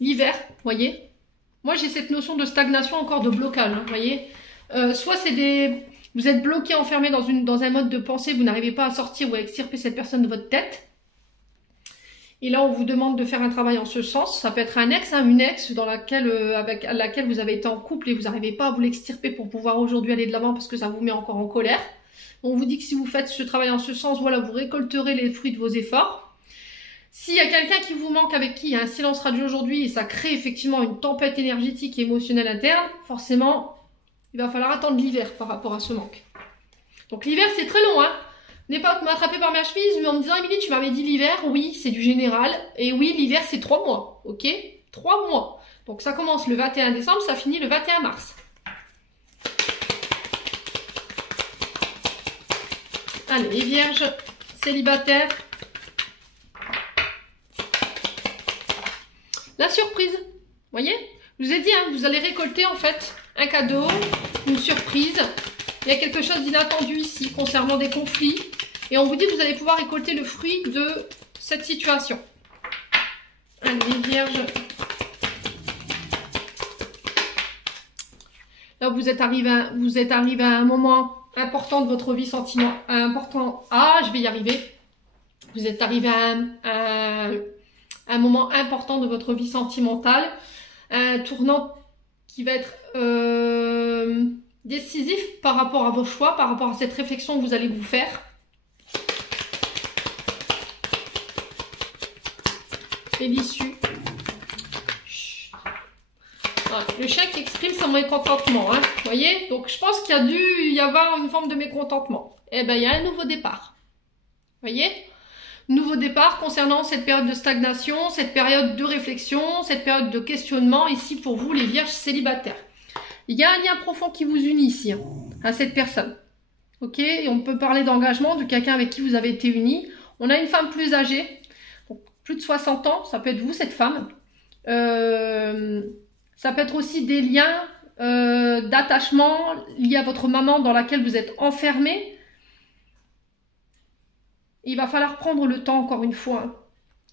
L'hiver, voyez. Moi j'ai cette notion de stagnation encore, de blocage, hein, voyez. Soit c'est vous êtes bloqué, enfermé dans un mode de pensée, vous n'arrivez pas à sortir ou à extirper cette personne de votre tête. Et là, on vous demande de faire un travail en ce sens. Ça peut être un ex, hein, une ex avec laquelle vous avez été en couple et vous n'arrivez pas à vous l'extirper pour pouvoir aujourd'hui aller de l'avant parce que ça vous met encore en colère. On vous dit que si vous faites ce travail en ce sens, voilà, vous récolterez les fruits de vos efforts. S'il y a quelqu'un qui vous manque, avec qui il y a un silence radio aujourd'hui et ça crée effectivement une tempête énergétique et émotionnelle interne, forcément, il va falloir attendre l'hiver par rapport à ce manque. Donc l'hiver, c'est très long, hein. N'est pas m'attraper par ma chemise, mais en me disant, Émilie, tu m'avais dit l'hiver, oui, c'est du général. Et oui, l'hiver, c'est 3 mois, ok? 3 mois. Donc ça commence le 21 décembre, ça finit le 21 mars. Allez, les vierges célibataires. La surprise, voyez? Je vous ai dit, hein, vous allez récolter en fait un cadeau, une surprise. Il y a quelque chose d'inattendu ici concernant des conflits. Et on vous dit que vous allez pouvoir récolter le fruit de cette situation. Allez, les vierges. Là, vous êtes arrivé à un moment important de votre vie sentimentale. Je vais y arriver. Vous êtes arrivé à un moment important de votre vie sentimentale. Un tournant qui va être décisif par rapport à vos choix, par rapport à cette réflexion que vous allez vous faire. Et l'issue. Voilà, le chien qui exprime son mécontentement, hein, vous voyez. Donc je pense qu'il y a dû y avoir une forme de mécontentement. Eh bien, il y a un nouveau départ. Vous voyez, nouveau départ concernant cette période de stagnation, cette période de réflexion, cette période de questionnement ici pour vous les vierges célibataires. Il y a un lien profond qui vous unit ici, hein, à cette personne. Ok, et on peut parler d'engagement, de quelqu'un avec qui vous avez été unis. On a une femme plus âgée. Plus de 60 ans, ça peut être vous, cette femme. Ça peut être aussi des liens d'attachement liés à votre maman dans laquelle vous êtes enfermé. Il va falloir prendre le temps, encore une fois,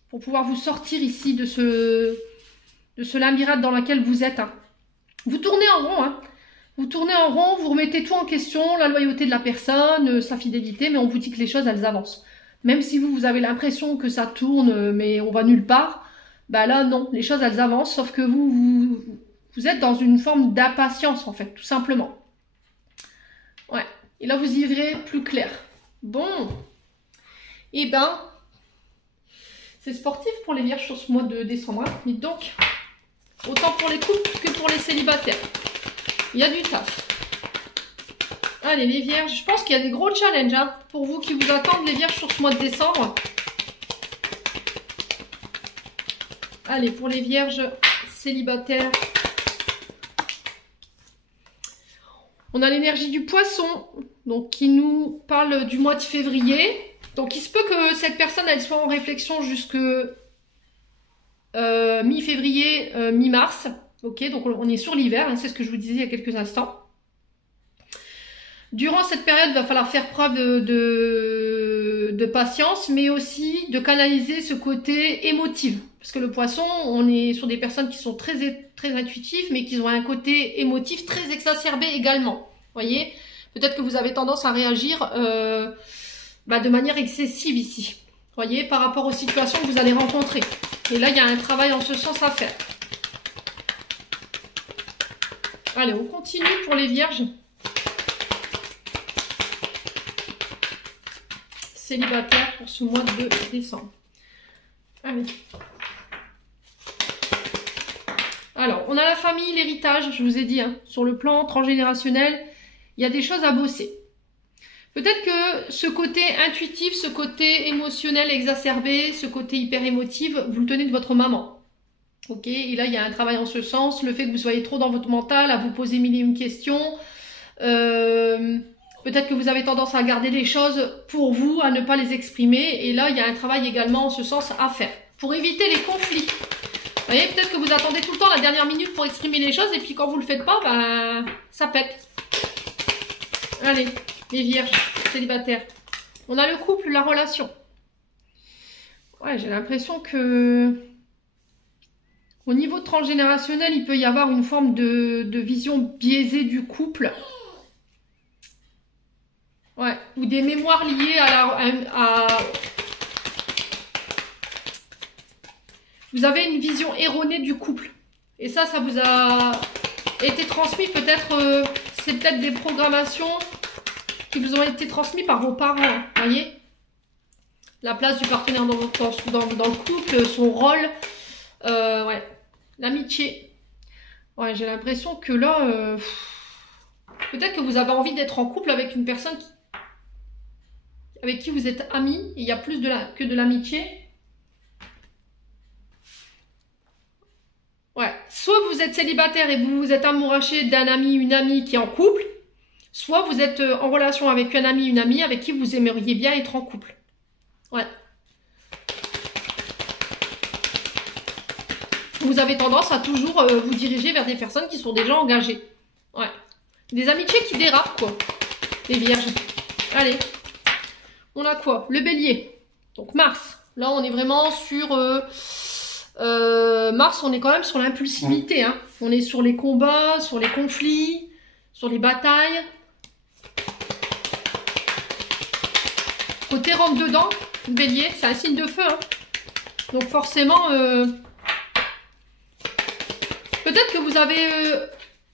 pour pouvoir vous sortir ici de ce labyrinthe dans lequel vous êtes. Hein. Vous tournez en rond, hein. Vous tournez en rond, vous remettez tout en question, la loyauté de la personne, sa fidélité, mais on vous dit que les choses, elles avancent. Même si vous avez l'impression que ça tourne, mais on va nulle part, bah là, non, les choses, elles avancent, sauf que vous êtes dans une forme d'impatience, en fait, tout simplement. Ouais, et là, vous y verrez plus clair. Bon, et ben, c'est sportif pour les vierges sur ce mois de décembre, hein. Dites donc, autant pour les couples que pour les célibataires. Il y a du taf. Allez, les vierges, je pense qu'il y a des gros challenges hein, pour vous qui vous attendent, les vierges, sur ce mois de décembre. Allez, pour les vierges célibataires, on a l'énergie du poisson, donc qui nous parle du mois de février. Donc il se peut que cette personne, elle soit en réflexion jusque mi-février, mi-mars. Ok, donc on est sur l'hiver, hein, c'est ce que je vous disais il y a quelques instants. Durant cette période, il va falloir faire preuve de patience, mais aussi de canaliser ce côté émotif. Parce que le poisson, on est sur des personnes qui sont très intuitives, mais qui ont un côté émotif très exacerbé également. Voyez, peut-être que vous avez tendance à réagir de manière excessive ici. Voyez, par rapport aux situations que vous allez rencontrer. Et là, il y a un travail en ce sens à faire. Allez, on continue pour les vierges. Célibataire pour ce mois de décembre. Allez. Alors, on a la famille, l'héritage, je vous ai dit, hein, sur le plan transgénérationnel, il y a des choses à bosser. Peut-être que ce côté intuitif, ce côté émotionnel exacerbé, ce côté hyper émotif, vous le tenez de votre maman. Ok, et là, il y a un travail en ce sens, le fait que vous soyez trop dans votre mental, à vous poser mille et une questions. Peut-être que vous avez tendance à garder les choses pour vous, à ne pas les exprimer. Et là, il y a un travail également en ce sens à faire. Pour éviter les conflits. Vous voyez, peut-être que vous attendez tout le temps la dernière minute pour exprimer les choses. Et puis quand vous ne le faites pas, ben, ça pète. Allez, les vierges célibataires. On a le couple, la relation. Ouais, j'ai l'impression que... Au niveau transgénérationnel, il peut y avoir une forme de vision biaisée du couple. Ouais, ou des mémoires liées Vous avez une vision erronée du couple. Et ça vous a été transmis peut-être... c'est peut-être des programmations qui vous ont été transmises par vos parents. Voyez, la place du partenaire dans le couple, son rôle. Ouais, l'amitié. Ouais, j'ai l'impression que là... peut-être que vous avez envie d'être en couple avec une personne avec qui vous êtes amis, il y a plus que de l'amitié. Ouais, soit vous êtes célibataire et vous êtes amouraché d'un ami, une amie qui est en couple, soit vous êtes en relation avec un ami, une amie avec qui vous aimeriez bien être en couple. Ouais. Vous avez tendance à toujours vous diriger vers des personnes qui sont déjà engagées. Ouais. Des amitiés qui dérapent, quoi. Les vierges. Allez. On a quoi? Le bélier. Donc Mars. Là, on est vraiment sur... Mars, on est quand même sur l'impulsivité. Hein. On est sur les combats, sur les conflits, sur les batailles. Côté rentre dedans, bélier, c'est un signe de feu. Hein. Donc forcément... peut-être que vous avez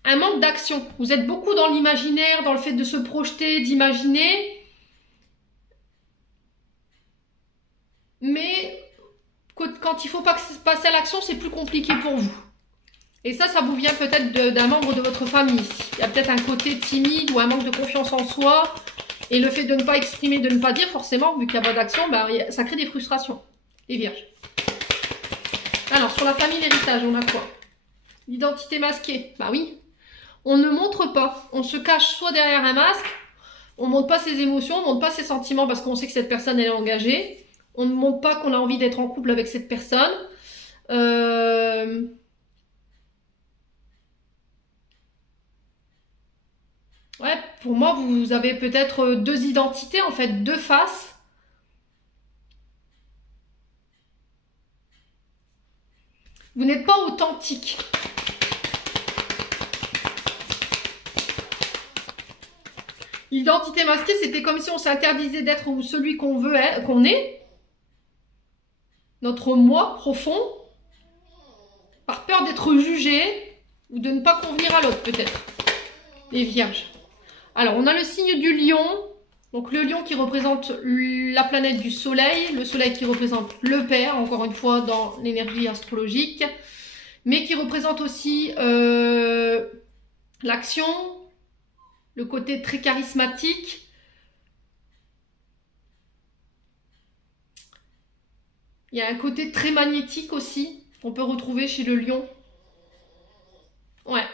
un manque d'action. Vous êtes beaucoup dans l'imaginaire, dans le fait de se projeter, d'imaginer. Mais quand il faut passer à l'action, c'est plus compliqué pour vous. Et ça vous vient peut-être d'un membre de votre famille. Il y a peut-être un côté timide ou un manque de confiance en soi. Et le fait de ne pas exprimer, de ne pas dire, forcément, vu qu'il n'y a pas d'action, bah, ça crée des frustrations. Les vierges. Alors, sur la famille, l'héritage, on a quoi? L'identité masquée. Bah oui. On ne montre pas. On se cache soit derrière un masque, on ne montre pas ses émotions, on ne montre pas ses sentiments parce qu'on sait que cette personne, elle est engagée. On ne montre pas qu'on a envie d'être en couple avec cette personne. Ouais, pour moi, vous avez peut-être deux identités, en fait, deux faces. Vous n'êtes pas authentique. L'identité masquée, c'était comme si on s'interdisait d'être celui qu'on veut être, qu'on est. Notre moi profond. Par peur d'être jugé ou de ne pas convenir à l'autre, peut-être. Les vierges. Alors, on a le signe du lion. Donc, le lion qui représente la planète du soleil. Le soleil qui représente le père, encore une fois, dans l'énergie astrologique. Mais qui représente aussi l'action, le côté très charismatique. Il y a un côté très magnétique aussi, qu'on peut retrouver chez le lion. Ouais.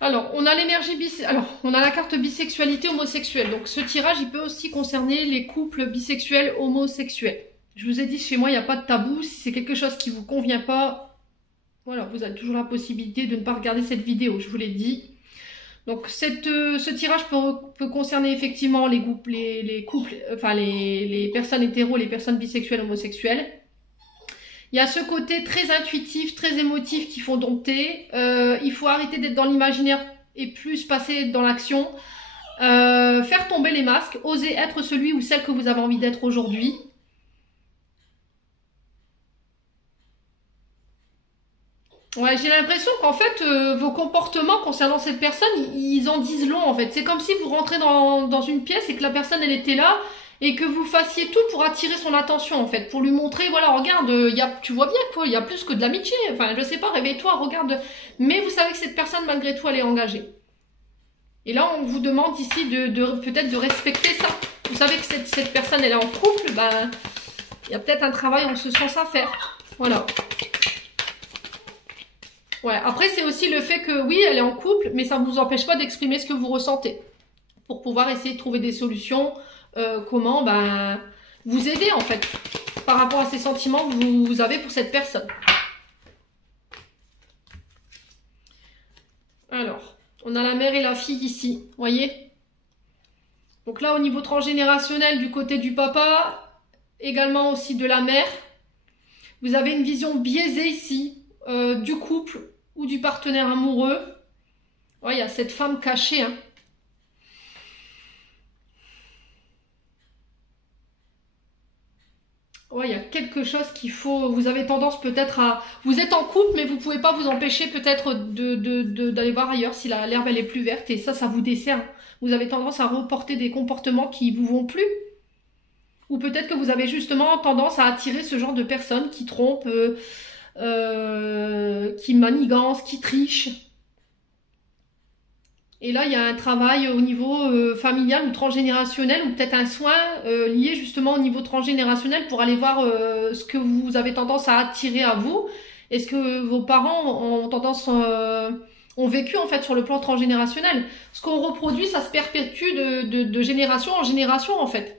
Alors, on a l'énergie on a la carte bisexualité homosexuelle. Donc, ce tirage, il peut aussi concerner les couples bisexuels homosexuels. Je vous ai dit, chez moi, il n'y a pas de tabou. Si c'est quelque chose qui vous convient pas, voilà, vous avez toujours la possibilité de ne pas regarder cette vidéo, je vous l'ai dit. Donc, ce tirage peut concerner effectivement les couples, enfin, les personnes hétéros, les personnes bisexuelles, homosexuelles. Il y a ce côté très intuitif, très émotif qui font dompter. Il faut arrêter d'être dans l'imaginaire et plus passer dans l'action. Faire tomber les masques, oser être celui ou celle que vous avez envie d'être aujourd'hui. Ouais, j'ai l'impression qu'en fait, vos comportements concernant cette personne, ils en disent long en fait. C'est comme si vous rentrez dans une pièce et que la personne, elle était là et que vous fassiez tout pour attirer son attention en fait, pour lui montrer, voilà, regarde, tu vois bien quoi, il y a plus que de l'amitié, enfin je sais pas, réveille-toi, regarde. Mais vous savez que cette personne, malgré tout, elle est engagée. Et là, on vous demande ici peut-être de respecter ça. Vous savez que cette personne, elle est en couple, ben, il y a peut-être un travail en ce sens à faire. Voilà. Ouais, après c'est aussi le fait que oui, elle est en couple, mais ça ne vous empêche pas d'exprimer ce que vous ressentez. Pour pouvoir essayer de trouver des solutions, comment vous aider en fait, par rapport à ces sentiments que vous avez pour cette personne. Alors, on a la mère et la fille ici, voyez. Donc là, au niveau transgénérationnel, du côté du papa, également aussi de la mère, vous avez une vision biaisée ici, du couple ou du partenaire amoureux. Ouais, il y a cette femme cachée. Hein. Ouais, il y a quelque chose qu'il faut... Vous avez tendance peut-être à... Vous êtes en couple, mais vous ne pouvez pas vous empêcher peut-être d'aller voir ailleurs si l'herbe elle est plus verte. Et ça vous dessert. Vous avez tendance à reporter des comportements qui vous vont plus. Ou peut-être que vous avez justement tendance à attirer ce genre de personnes qui trompent... qui manigance, qui triche. Et là, il y a un travail au niveau familial ou transgénérationnel, ou peut-être un soin lié justement au niveau transgénérationnel pour aller voir ce que vous avez tendance à attirer à vous. Et ce que vos parents ont vécu en fait sur le plan transgénérationnel. Ce qu'on reproduit, ça se perpétue de génération en génération en fait.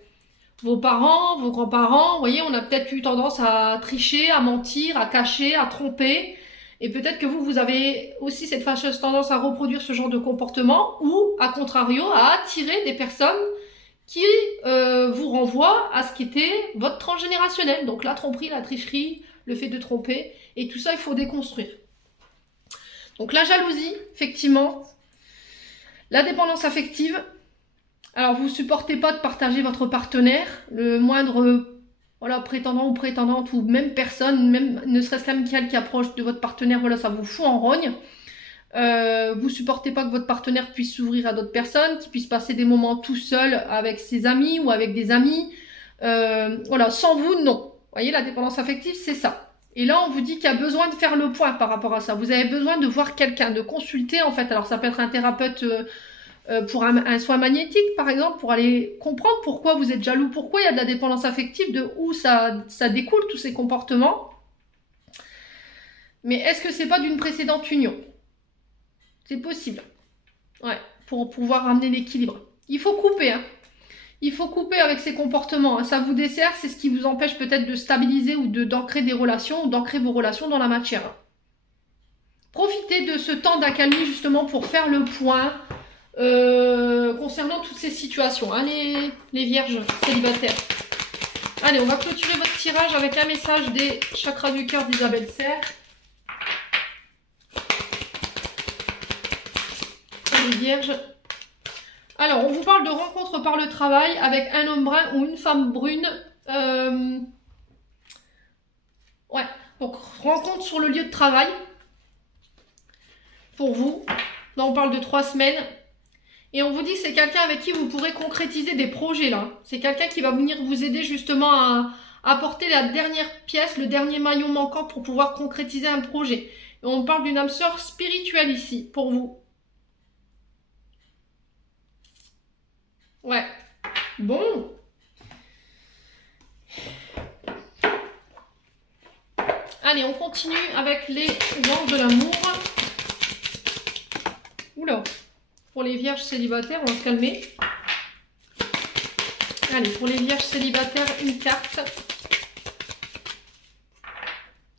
Vos parents, vos grands-parents, vous voyez, on a peut-être eu tendance à tricher, à mentir, à cacher, à tromper. Et peut-être que vous avez aussi cette fâcheuse tendance à reproduire ce genre de comportement ou, à contrario, à attirer des personnes qui vous renvoient à ce qu'était votre transgénérationnel. Donc la tromperie, la tricherie, le fait de tromper. Et tout ça, il faut déconstruire. Donc la jalousie, effectivement. La dépendance affective. Alors, vous ne supportez pas de partager votre partenaire, le moindre voilà, prétendant ou prétendante ou même personne, même ne serait-ce qu'amical qui approche de votre partenaire, voilà, ça vous fout en rogne. Vous ne supportez pas que votre partenaire puisse s'ouvrir à d'autres personnes, qu'il puisse passer des moments tout seul avec ses amis ou avec des amis. Voilà, sans vous, non. Vous voyez, la dépendance affective, c'est ça. Et là, on vous dit qu'il y a besoin de faire le point par rapport à ça. Vous avez besoin de voir quelqu'un, de consulter en fait. Alors, ça peut être un thérapeute... pour un soin magnétique, par exemple, pour aller comprendre pourquoi vous êtes jaloux, pourquoi il y a de la dépendance affective, de où ça découle, tous ces comportements. Mais est-ce que c'est pas d'une précédente union? C'est possible. Ouais, pour pouvoir ramener l'équilibre. Il faut couper, hein. Il faut couper avec ces comportements. Hein. Ça vous dessert, c'est ce qui vous empêche peut-être de stabiliser ou d'ancrer des relations, ou d'ancrer vos relations dans la matière. Profitez de ce temps d'accalmie, justement, pour faire le point, concernant toutes ces situations, hein, les vierges célibataires. Allez, on va clôturer votre tirage avec un message des chakras du cœur d'Isabelle Serre. Les vierges. Alors, on vous parle de rencontre par le travail avec un homme brun ou une femme brune. Ouais, donc rencontre sur le lieu de travail. Pour vous. Là, on parle de 3 semaines. Et on vous dit que c'est quelqu'un avec qui vous pourrez concrétiser des projets là. C'est quelqu'un qui va venir vous aider justement à apporter la dernière pièce, le dernier maillon manquant pour pouvoir concrétiser un projet. Et on parle d'une âme sœur spirituelle ici, pour vous. Ouais. Bon. Allez, on continue avec les anges de l'amour. Oula. Pour les vierges célibataires, on va se calmer. Allez, pour les vierges célibataires, une carte.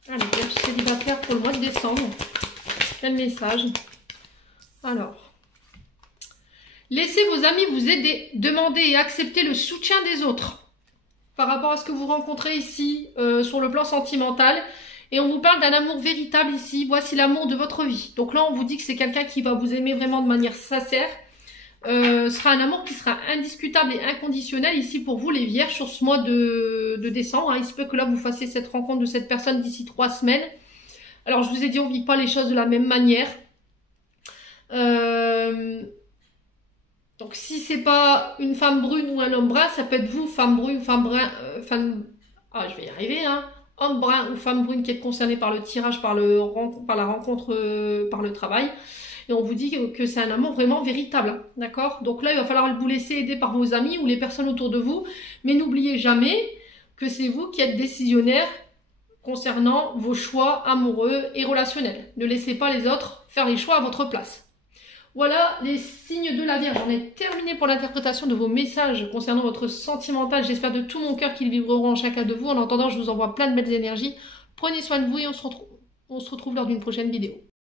Allez, vierges célibataires pour le mois de décembre. Quel message? Alors. Laissez vos amis vous aider. Demandez et acceptez le soutien des autres. Par rapport à ce que vous rencontrez ici, sur le plan sentimental. Et on vous parle d'un amour véritable ici. Voici l'amour de votre vie. Donc là, on vous dit que c'est quelqu'un qui va vous aimer vraiment de manière sincère. Ce sera un amour qui sera indiscutable et inconditionnel ici pour vous, les vierges, sur ce mois de décembre. Hein. Il se peut que là, vous fassiez cette rencontre de cette personne d'ici 3 semaines. Alors, je vous ai dit, on ne vit pas les choses de la même manière. Donc, si c'est pas une femme brune ou un homme brun, ça peut être vous, femme brune, femme brun, Ah, je vais y arriver, hein. Homme brun ou femme brune qui est concerné par le tirage, par la rencontre, par le travail. Et on vous dit que c'est un amour vraiment véritable, d'accord? Donc là, il va falloir vous laisser aider par vos amis ou les personnes autour de vous. Mais n'oubliez jamais que c'est vous qui êtes décisionnaire concernant vos choix amoureux et relationnels. Ne laissez pas les autres faire les choix à votre place. Voilà les signes de la Vierge. J'en ai terminé pour l'interprétation de vos messages concernant votre sentimental. J'espère de tout mon cœur qu'ils vibreront en chacun de vous. En attendant, je vous envoie plein de belles énergies. Prenez soin de vous et on se retrouve lors d'une prochaine vidéo.